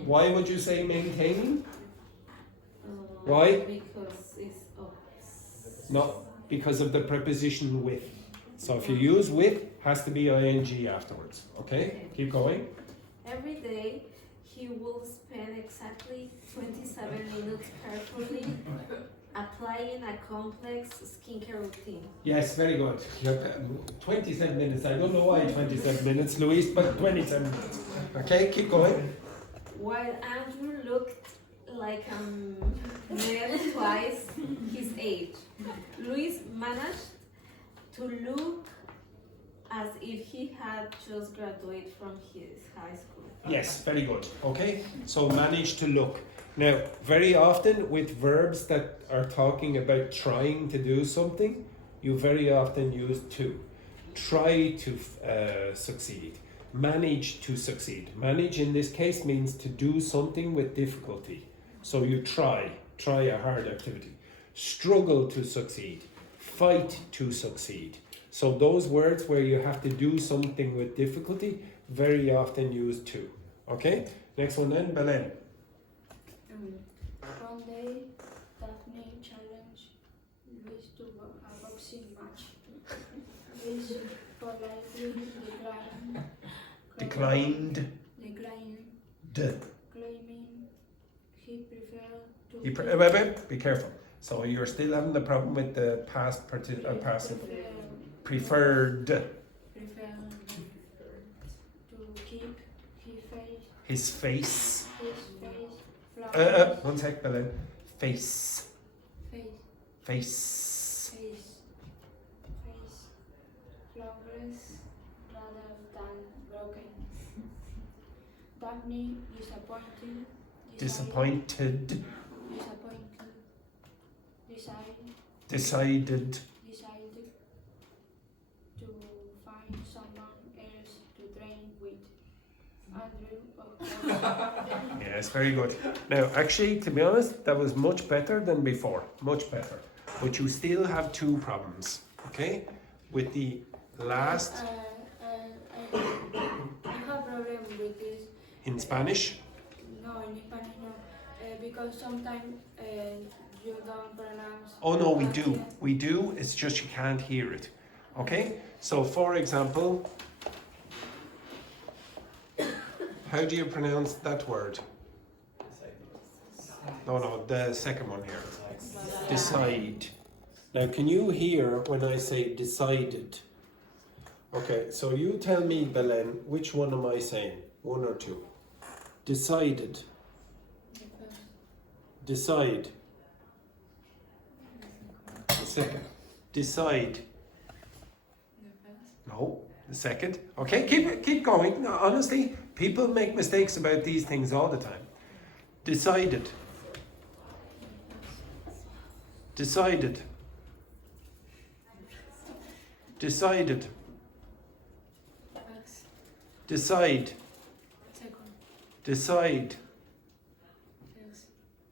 Why would you say maintaining? Why? Because it's Not because of the preposition with. So if you use with, has to be ing afterwards. Okay? Keep going. Every day, he will spend exactly 27 minutes carefully applying a complex skincare routine. Yes, very good. 27 minutes. I don't know why 27 minutes, Luiz, but 27 minutes. Okay, keep going. While Andrew looked like a man twice his age, Luiz managed to look as if he had just graduated from his high school. Yes, very good. Okay, so manage to look. Now, very often with verbs that are talking about trying to do something, you very often use to. Try to succeed. Manage to succeed. Manage in this case means to do something with difficulty. So you try a hard activity. Struggle to succeed. Fight to succeed. So those words where you have to do something with difficulty, very often use to. Okay? Next one then, Belen. One day, Daphne challenged Luiz to a boxing match. Luiz politely Declined. Claiming he preferred to Be careful. So you're still having the problem with the past passive. Preferred. to keep His face. flawless. One sec, Belen. Face. Flawless rather than broken. Daphne, Disappointed. decided Decided. to find someone else to train with. Andrew, Yes, very good. Now, actually, to be honest, that was much better than before. Much better. But you still have two problems, okay? With the last I have problem with this. in Spanish. No, in Spanish no. because sometimes you don't pronounce. Oh no, we do. We do, it's just you can't hear it. Okay? So for example, how do you pronounce that word? No, the second one here. Decide. Now can you hear when I say decided? Okay, so you tell me, Belen, which one am I saying? One or two? Decided. Decide. The second. Decide. No, the second. Okay, keep going. No, honestly, people make mistakes about these things all the time. Decided. Decided. Decided. Decide. Decide.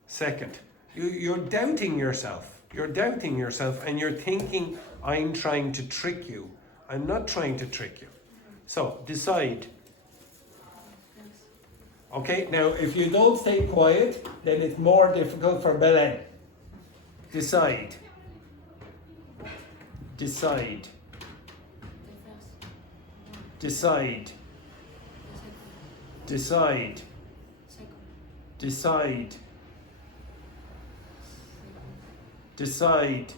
Second. You're doubting yourself. You're doubting yourself and you're thinking, I'm trying to trick you. I'm not trying to trick you. So, decide. Okay, now if you don't stay quiet, then it's more difficult for Belen. Decide. Decide. Decide. Decide. Decide. Decide.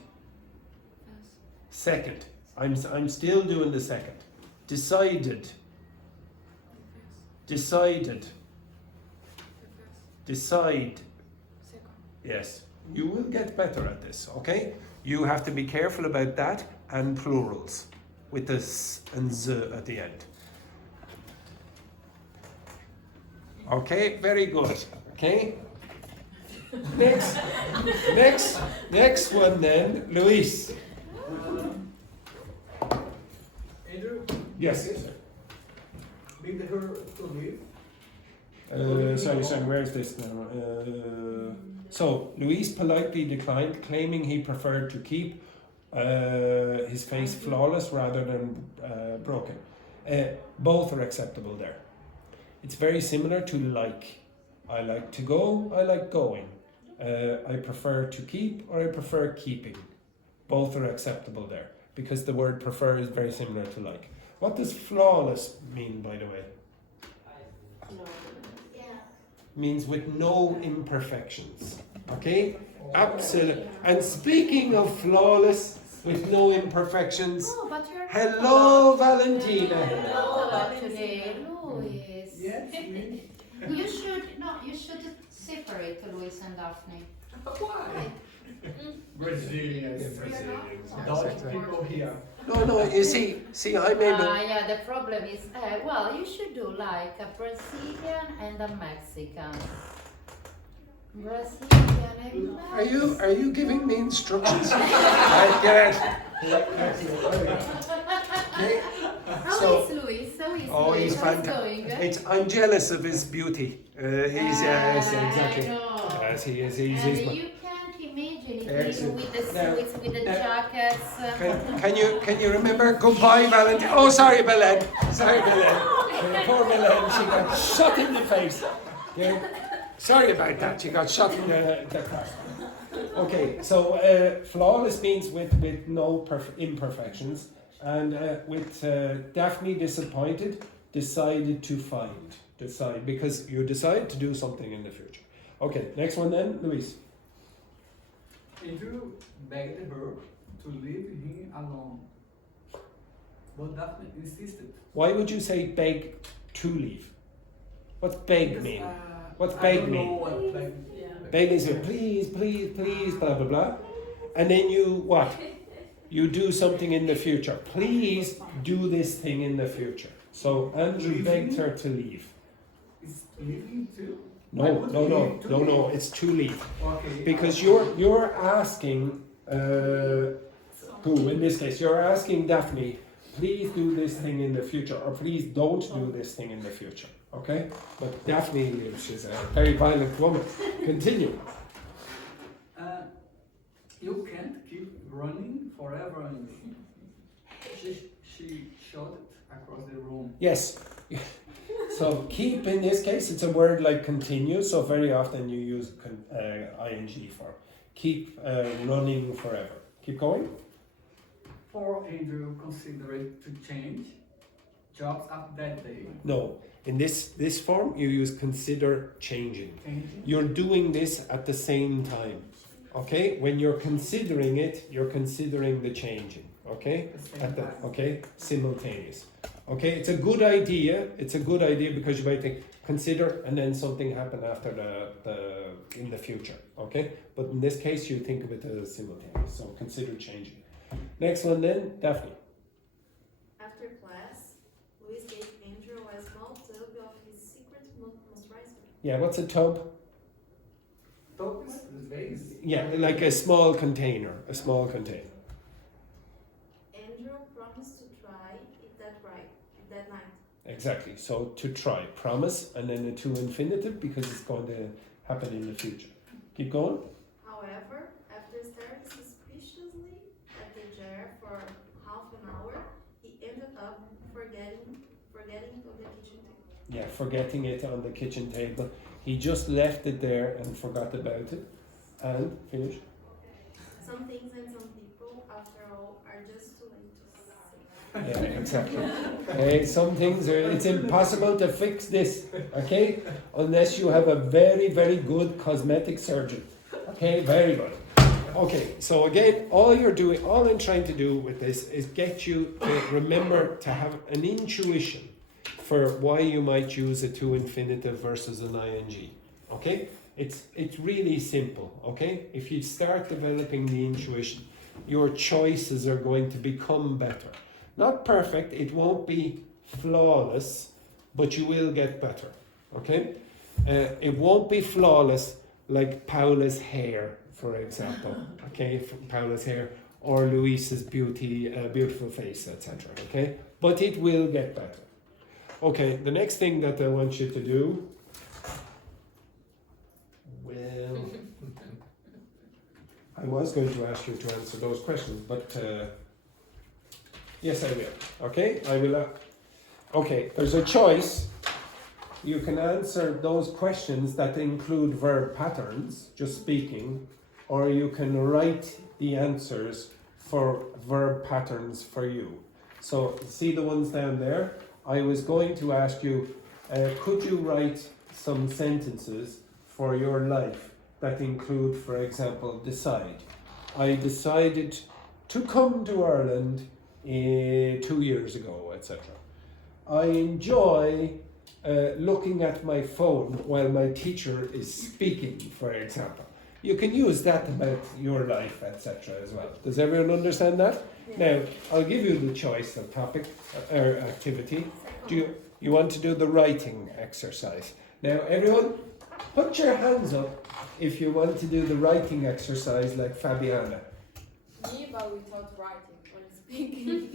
Second. I'm still doing the second. Decided. Decided. Decide. Yes. You will get better at this, okay? You have to be careful about that and plurals with the s and z at the end. Okay, very good. Okay? Next one then, Luiz. Andrew? Yes. Beg her to leave. Sorry, where is this now? So, Luiz politely declined, claiming he preferred to keep his face flawless rather than broken. Both are acceptable there. It's very similar to like. I like to go, I like going. I prefer to keep or I prefer keeping. Both are acceptable there because the word prefer is very similar to like. What does flawless mean, by the way? Means with no imperfections. Okay? Absolutely. And speaking of flawless, with no imperfections, Oh, but you're hello, Valentina. Hello today, Luiz. Yes, please. You should separate Luiz and Daphne. Why? Brazilians. Brazilians. Dutch people here. No, you see, I'm able. Yeah, the problem is, well, you should do like a Brazilian and a Mexican. Brazilian and Mexican. Are you giving me instructions? I get it. Okay. How is Luiz? Oh, he's How's fantastic. going? I'm jealous of his beauty. Yes, exactly. I know. Yes, he is. And you can't imagine it Excellent. with the Now- suits, with the jackets. Can you remember? Goodbye, Valentina. Oh, sorry, Belen. Sorry, Belen. Poor Belen. She got shot in the face. Yeah. Sorry about that. She got shot in the car. Okay, so flawless means with no imperfections, and with Daphne disappointed, decided to find. Decide, because you decide to do something in the future. Okay, next one then, Luiz. Andrew begged her to leave him alone. But Daphne insisted. Why would you say beg to leave? What's beg Because, mean? uh, What's I beg don't mean? know what beg. Yeah. Beg means please, please, please, blah, blah, blah. And then you, what? You do something in the future. Please do this thing in the future. So Andrew begged her to leave. Is leaving too? No, Why would he leave to leave? no, it's to leave. Okay. Because you're asking, who in this case, you're asking Daphne, please do this thing in the future, or please don't do this thing in the future. Okay? But Daphne, she's a very violent woman. Continue. You can't keep running forever. She shouted across the room. Yes. So keep, in this case, it's a word like continue, so very often you use ing for. Keep running forever. Keep going. For Andrew considered to change jobs after that day. No, in this form you use consider changing. Changing. You're doing this at the same time. Okay? When you're considering it, you're considering the changing. Okay? At the same time. Okay? Simultaneous. Okay? It's a good idea. It's a good idea because you might think consider and then something happen after the in the future. Okay? But in this case you think of it as simultaneous. So consider changing. Next one then, Daphne. After class, Luiz gave Andrew a small tub of his secret moisturizer. Yeah, what's a tub? Todos os vezes. Yeah, like a small container. A small container. Andrew promised to try it that night. Exactly. So to try, promise, and then a to-infinitive because it's going to happen in the future. Keep going. However, after staring suspiciously at the jar for half an hour, he ended up forgetting on the kitchen table. Yeah, forgetting it on the kitchen table. He just left it there and forgot about it. And finish. Some things and some people, after all, are just too late to say. Yeah, exactly. Okay, some things it's impossible to fix this, okay? Unless you have a very, very good cosmetic surgeon. Okay, very good. Okay, so again, all I'm trying to do with this is get you to remember to have an intuition for why you might use a to-infinitive versus an ing. Okay? It's really simple, okay? If you start developing the intuition, your choices are going to become better. Not perfect, it won't be flawless, but you will get better, okay? It won't be flawless like Paula's hair, for example, okay? Paula's hair, or Luis's beautiful face, etc., okay? But it will get better. Okay, the next thing that I want you to do, well, I was going to ask you to answer those questions, but yes, I will. Okay, I will. Okay, there's a choice. You can answer those questions that include verb patterns, just speaking, or you can write the answers for verb patterns for you. So, see the ones down there? I was going to ask you, could you write some sentences for your life that include, for example, decide. I decided to come to Ireland 2 years ago, etc. I enjoy looking at my phone while my teacher is speaking, for example. You can use that about your life, etc. as well. Does everyone understand that? Now, I'll give you the choice of topic or activity. Do you want to do the writing exercise? Now, everyone, put your hands up if you want to do the writing exercise like Fabiana. Me, but without writing when speaking.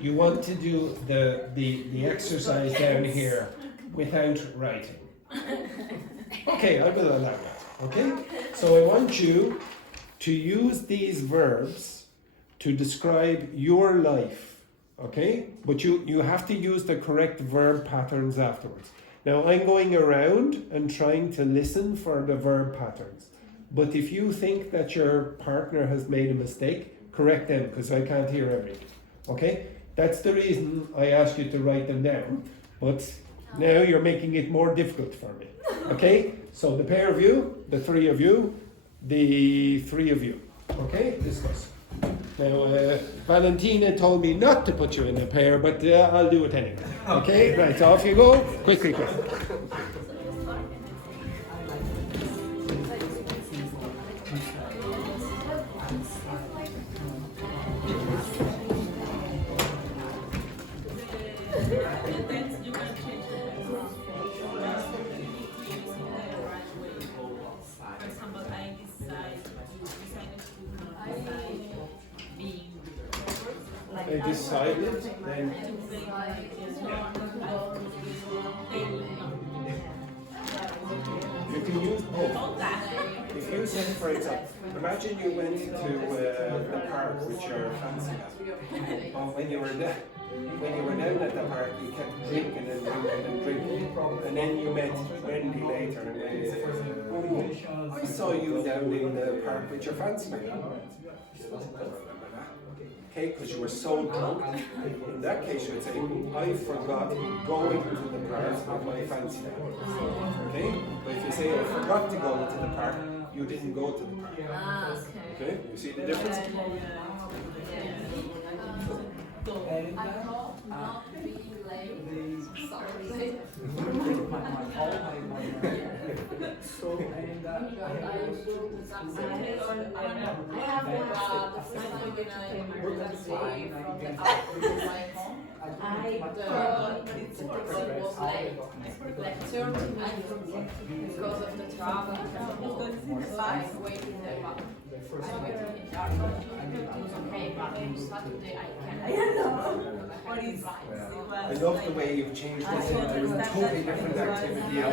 You want to do the exercise down here without writing. Okay, I will allow that. Okay? So I want you to use these verbs to describe your life. Okay? But you have to use the correct verb patterns afterwards. Now I'm going around and trying to listen for the verb patterns. But if you think that your partner has made a mistake, correct them because I can't hear everything. Okay? That's the reason I asked you to write them down. But now you're making it more difficult for me. Okay? So the pair of you, the three of you, the three of you. Okay? Discuss. Now, Valentina told me not to put you in a pair, but I'll do it anyway. Okay? Right, so off you go. Quickly. I decided, then you can use both. if you said, for example, imagine you went to the park with your fancy man, but when you were down at the park, you kept drinking and drinking and drinking, and then you met Wendy later, and I saw you down in the park with your fancy man. Okay, because you were so drunk. In that case, you would say, I forgot going to the park with my fancy man. Okay? But if you say, I forgot to go to the park, you didn't go to the park. Okay? You see the difference? I hope not being late. Sorry. So, and I have the first time when I taxi from the app to my home. The taxi was late, like 30 minutes because of the traffic. I'm waiting there, but I'm waiting in dark. Okay, but on Saturday I can't. I don't know what is I love the way you've changed this into a totally different activity. No, I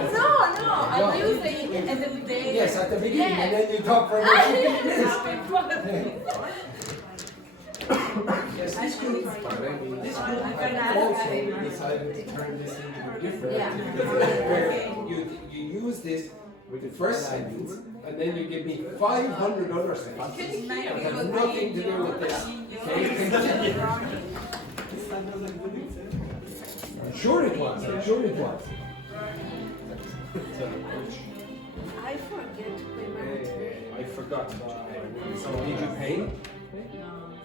use it at the beginning. Yes, at the beginning, Yes. and then you talk for a minute. Yes, this group also decided to turn this into a different where you use this with the first sentence, and then you give me 500 other sentences that have nothing to do with this. Okay, continue. I'm sure it was. I forget to pay my rent. I forgot to pay. So did you pay?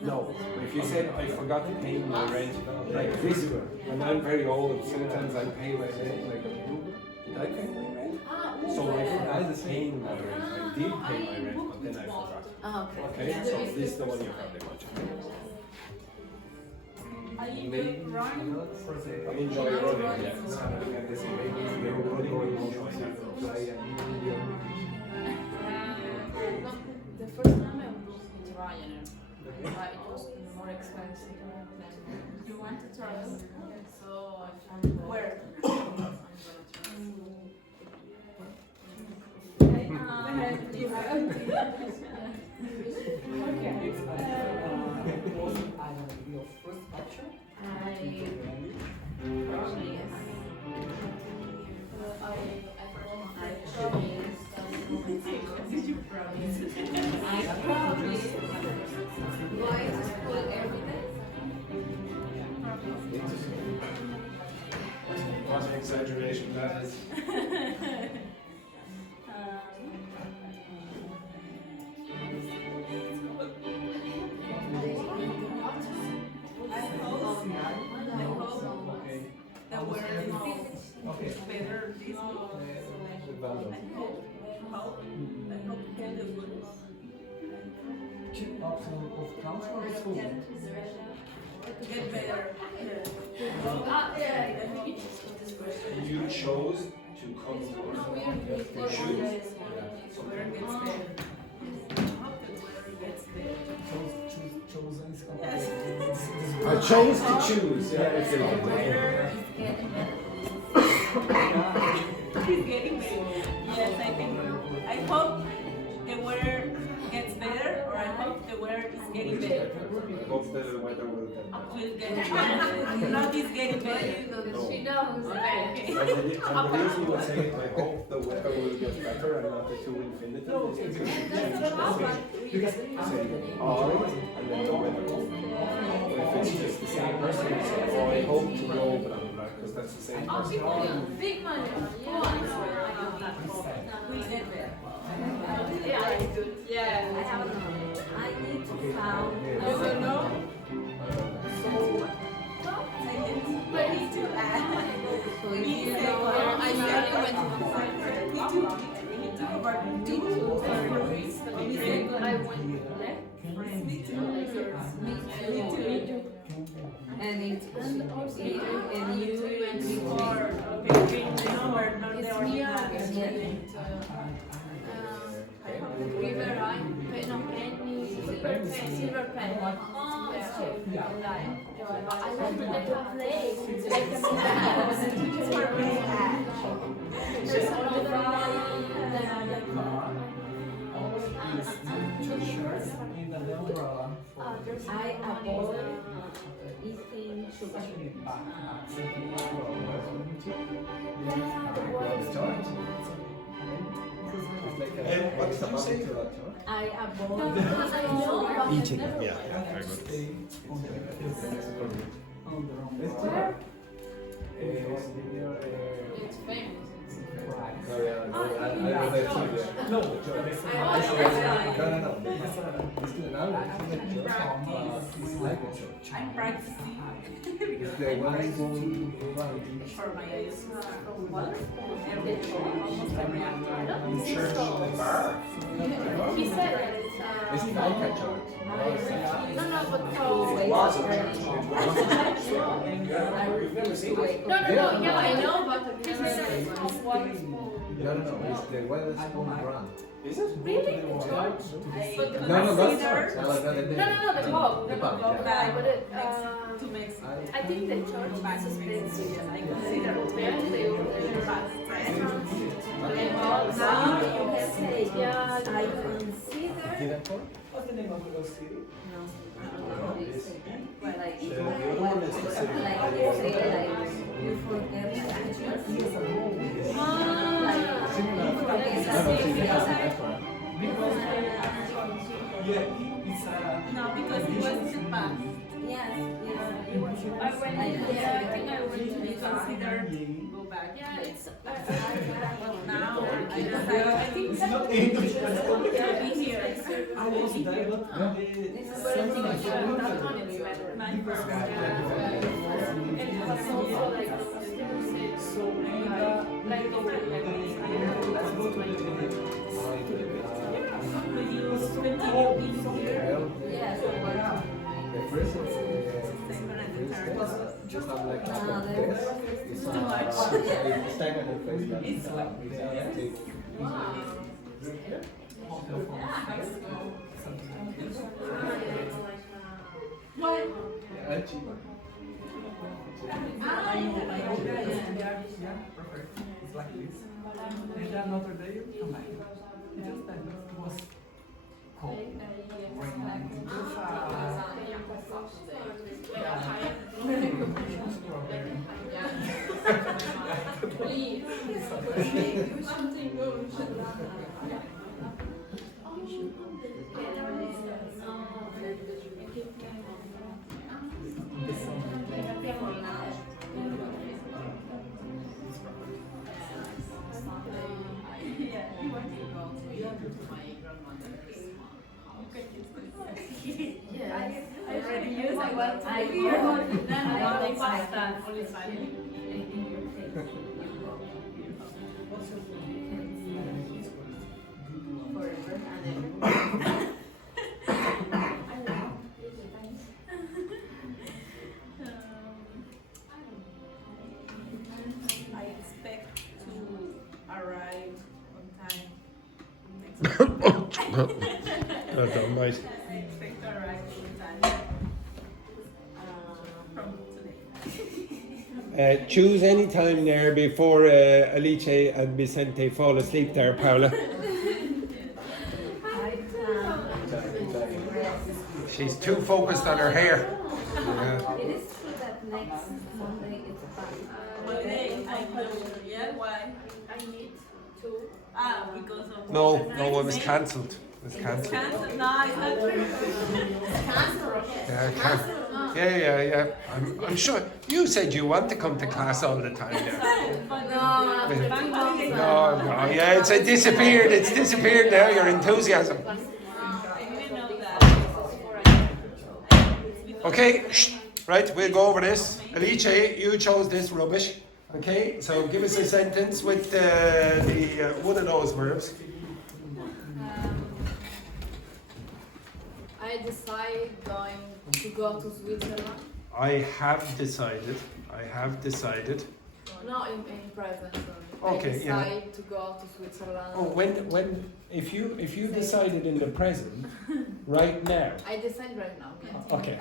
No. If you said I forgot to pay my rent, like visitor, when I'm very old, sometimes I pay my rent like a Uber. Did I pay my rent? So I forgot paying my rent. I did pay my rent, but then I forgot. Okay, so this is the one you probably want. Are you good running? I enjoy running, yeah. So looking at this image, you're running, you enjoy that. The first time I was with Ryanair, it was more expensive than You want to try? so I found Where? your first option? Probably yes. Did you promise? I probably going to school every day. What an exaggeration that is. The word is better this week. I hope get the words. Two options of country or school? Get better. You chose to come to us. You choose. So where gets better. I hope the word gets better. Chosen is I chose to choose. Yeah, if you like. He's getting better. Yes, I think. I hope the weather gets better, or I hope the weather is getting better. I hope the weather will get better. Will get better. Not is getting better. She knows. And the reason you say, I hope the weather will get better and not the to-infinitive is because you say I and then the weather. But if it's just the same person, you say, oh, I hope to go, blah, blah, blah, because that's the same person. Big money. Will get better. Yeah, it's good. Yeah. I have no. I need to found. You will know. But he too add. So Me you say, know, I started when he too over two surgeries. he said that I went left. Me too. and it's and you Before, okay, the number, not the It's original. River Rhine, no, penny, silver pen. Oh, yeah. I like to play. For me, There's all the I avoid eating sugar. What did you say? I avoid Eating, yeah. Very good. It's famous. I'm practicing because I for my eyes almost every afternoon. He said that it's It's like a church. no, but so no, yeah, I know, but he said that it's not one spoon. No, it's the Weatherspoon brand. Is it? Really? The church? No, not church. No, the pub. The pub, But To make I think the church is expensive. I consider They now you can say Yeah, I consider. What's the name of the city? But like you say like you forget It's no, because it was the past. yes. I went there, I think I went to We the consider go back. Yeah, it's Now I decided I think It's not English, but it's I'll be here. I was there, but My first and it was also like like let's go to the Will you continue being here? Yes. The first just not like this. It's Too much. it's time on the face. It's Yeah, perfect. It's like this. And then another day you come back. Just that it was cold. Raining. Please, something good. I already used I want to only pasta, only salad. I expect to arrive on time next Right. I expect to arrive on time from today. Choose any time there before Alice and Vicente fall asleep there, Paula. She's too focused on her hair. Yeah. It is true that next Monday it's back. Monday, I know. Yeah, why? I need to. Because of No, it was cancelled. It was cancelled. Cancel? No, it's not true. Yeah. I'm sure. You said you want to come to class all the time. Yeah. No, yeah, it's disappeared. It's disappeared now. Your enthusiasm. I didn't know that. Okay, right. We'll go over this. Alice, you chose this rubbish. Okay, so give us a sentence with the one of those verbs. I decide going to go to Switzerland. I have decided. No, in present. Okay, I yeah. decide to go to Switzerland. Oh, when if you decided in the present, right now. I decide right now. Okay.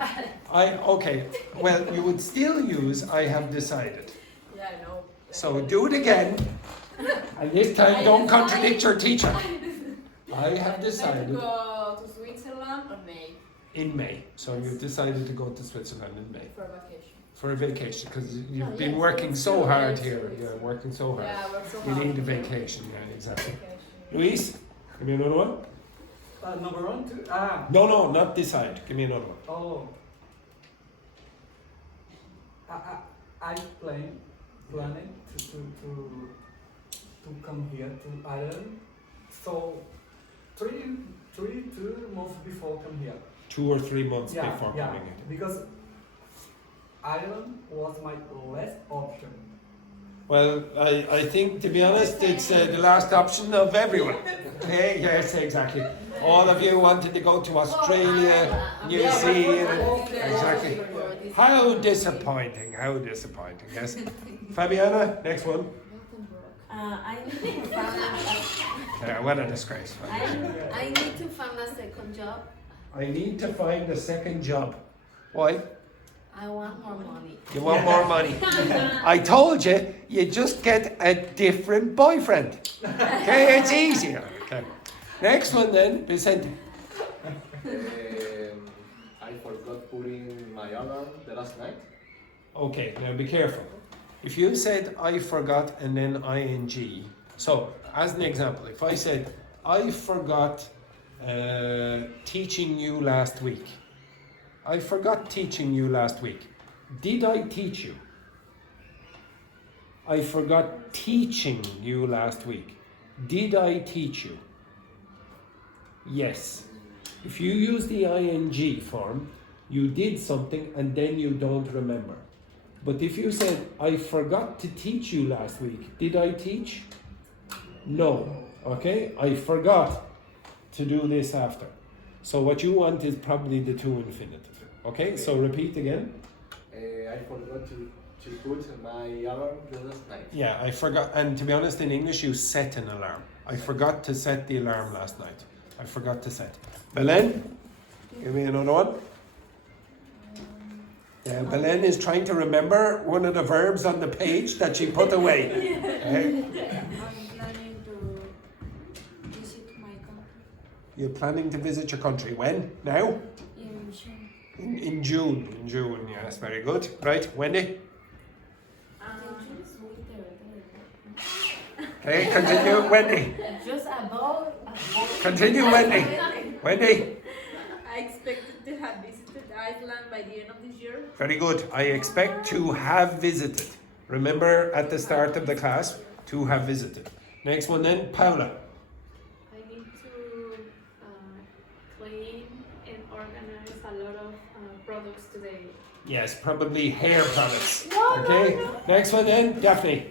Okay. Well, you would still use I have decided. Yeah, I know. So do it again, and this time don't contradict your teacher. I have To decided. go to Switzerland or May. In May. So you've decided to go to Switzerland in May. For vacation. For a vacation, because you've Oh, been yes, working it's so true, hard it's here. true. Yeah, working so hard. Yeah, we're so You hard. need a vacation, yeah, exactly. Vacation. Luis, give me another one. Number 1, 2. No, not this side. Give me another one. Oh. I planning to come here to Ireland. So 2 months before come here. 2 or 3 months before coming in. Because Ireland was my last option. Well, I think, to be honest, it's the last option of everyone. Okay, yes, exactly. All of you wanted to go to Australia, New Zealand. Exactly. How disappointing, yes. Fabiana, next one. I need to find Yeah, what a disgrace. I need to find a second job. I need to find a second job. Why? I want more money. You want more money. I told you, you just get a different boyfriend. Okay, it's easier. Okay. Next one then, Vicente. I forgot putting my alarm the last night. Okay, now be careful. If you said I forgot and then ing, so as an example, if I said I forgot teaching you last week. I forgot teaching you last week. Did I teach you? I forgot teaching you last week. Did I teach you? Yes. If you use the ing form, you did something and then you don't remember. But if you said, I forgot to teach you last week, did I teach? No. Okay? I forgot to do this after. So what you want is probably the to-infinitive. Okay? So repeat again. I forgot to put my alarm the last night. Yeah, I forgot. And to be honest, in English, you set an alarm. I forgot to set the alarm last night. I forgot to set. Belen, give me another one. Yeah, Belen is trying to remember one of the verbs on the page that she put away. Okay? I'm planning to visit my country You're planning to visit your country. When? Now? in June. In June. In June, yes, very good. Right, Wendy? Okay, continue, Wendy. Just about. Continue, Wendy. Wendy? I expected to have visited Iceland by the end of this year. Very good. I expect to have visited. Remember at the start of the class, to have visited. Next one then, Paula. I need to clean and organize a lot of products today. Yes, probably hair products. Okay, next one then, Daphne.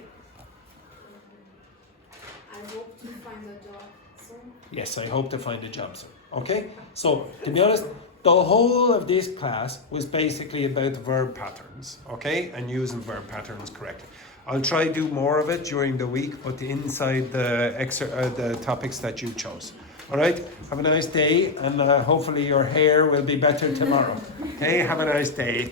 I hope to find a job soon. Yes, I hope to find a job soon. Okay, so to be honest, the whole of this class was basically about verb patterns, okay, and using verb patterns correctly. I'll try to do more of it during the week, but inside the topics that you chose. All right, have a nice day, and hopefully your hair will be better tomorrow. Okay, have a nice day.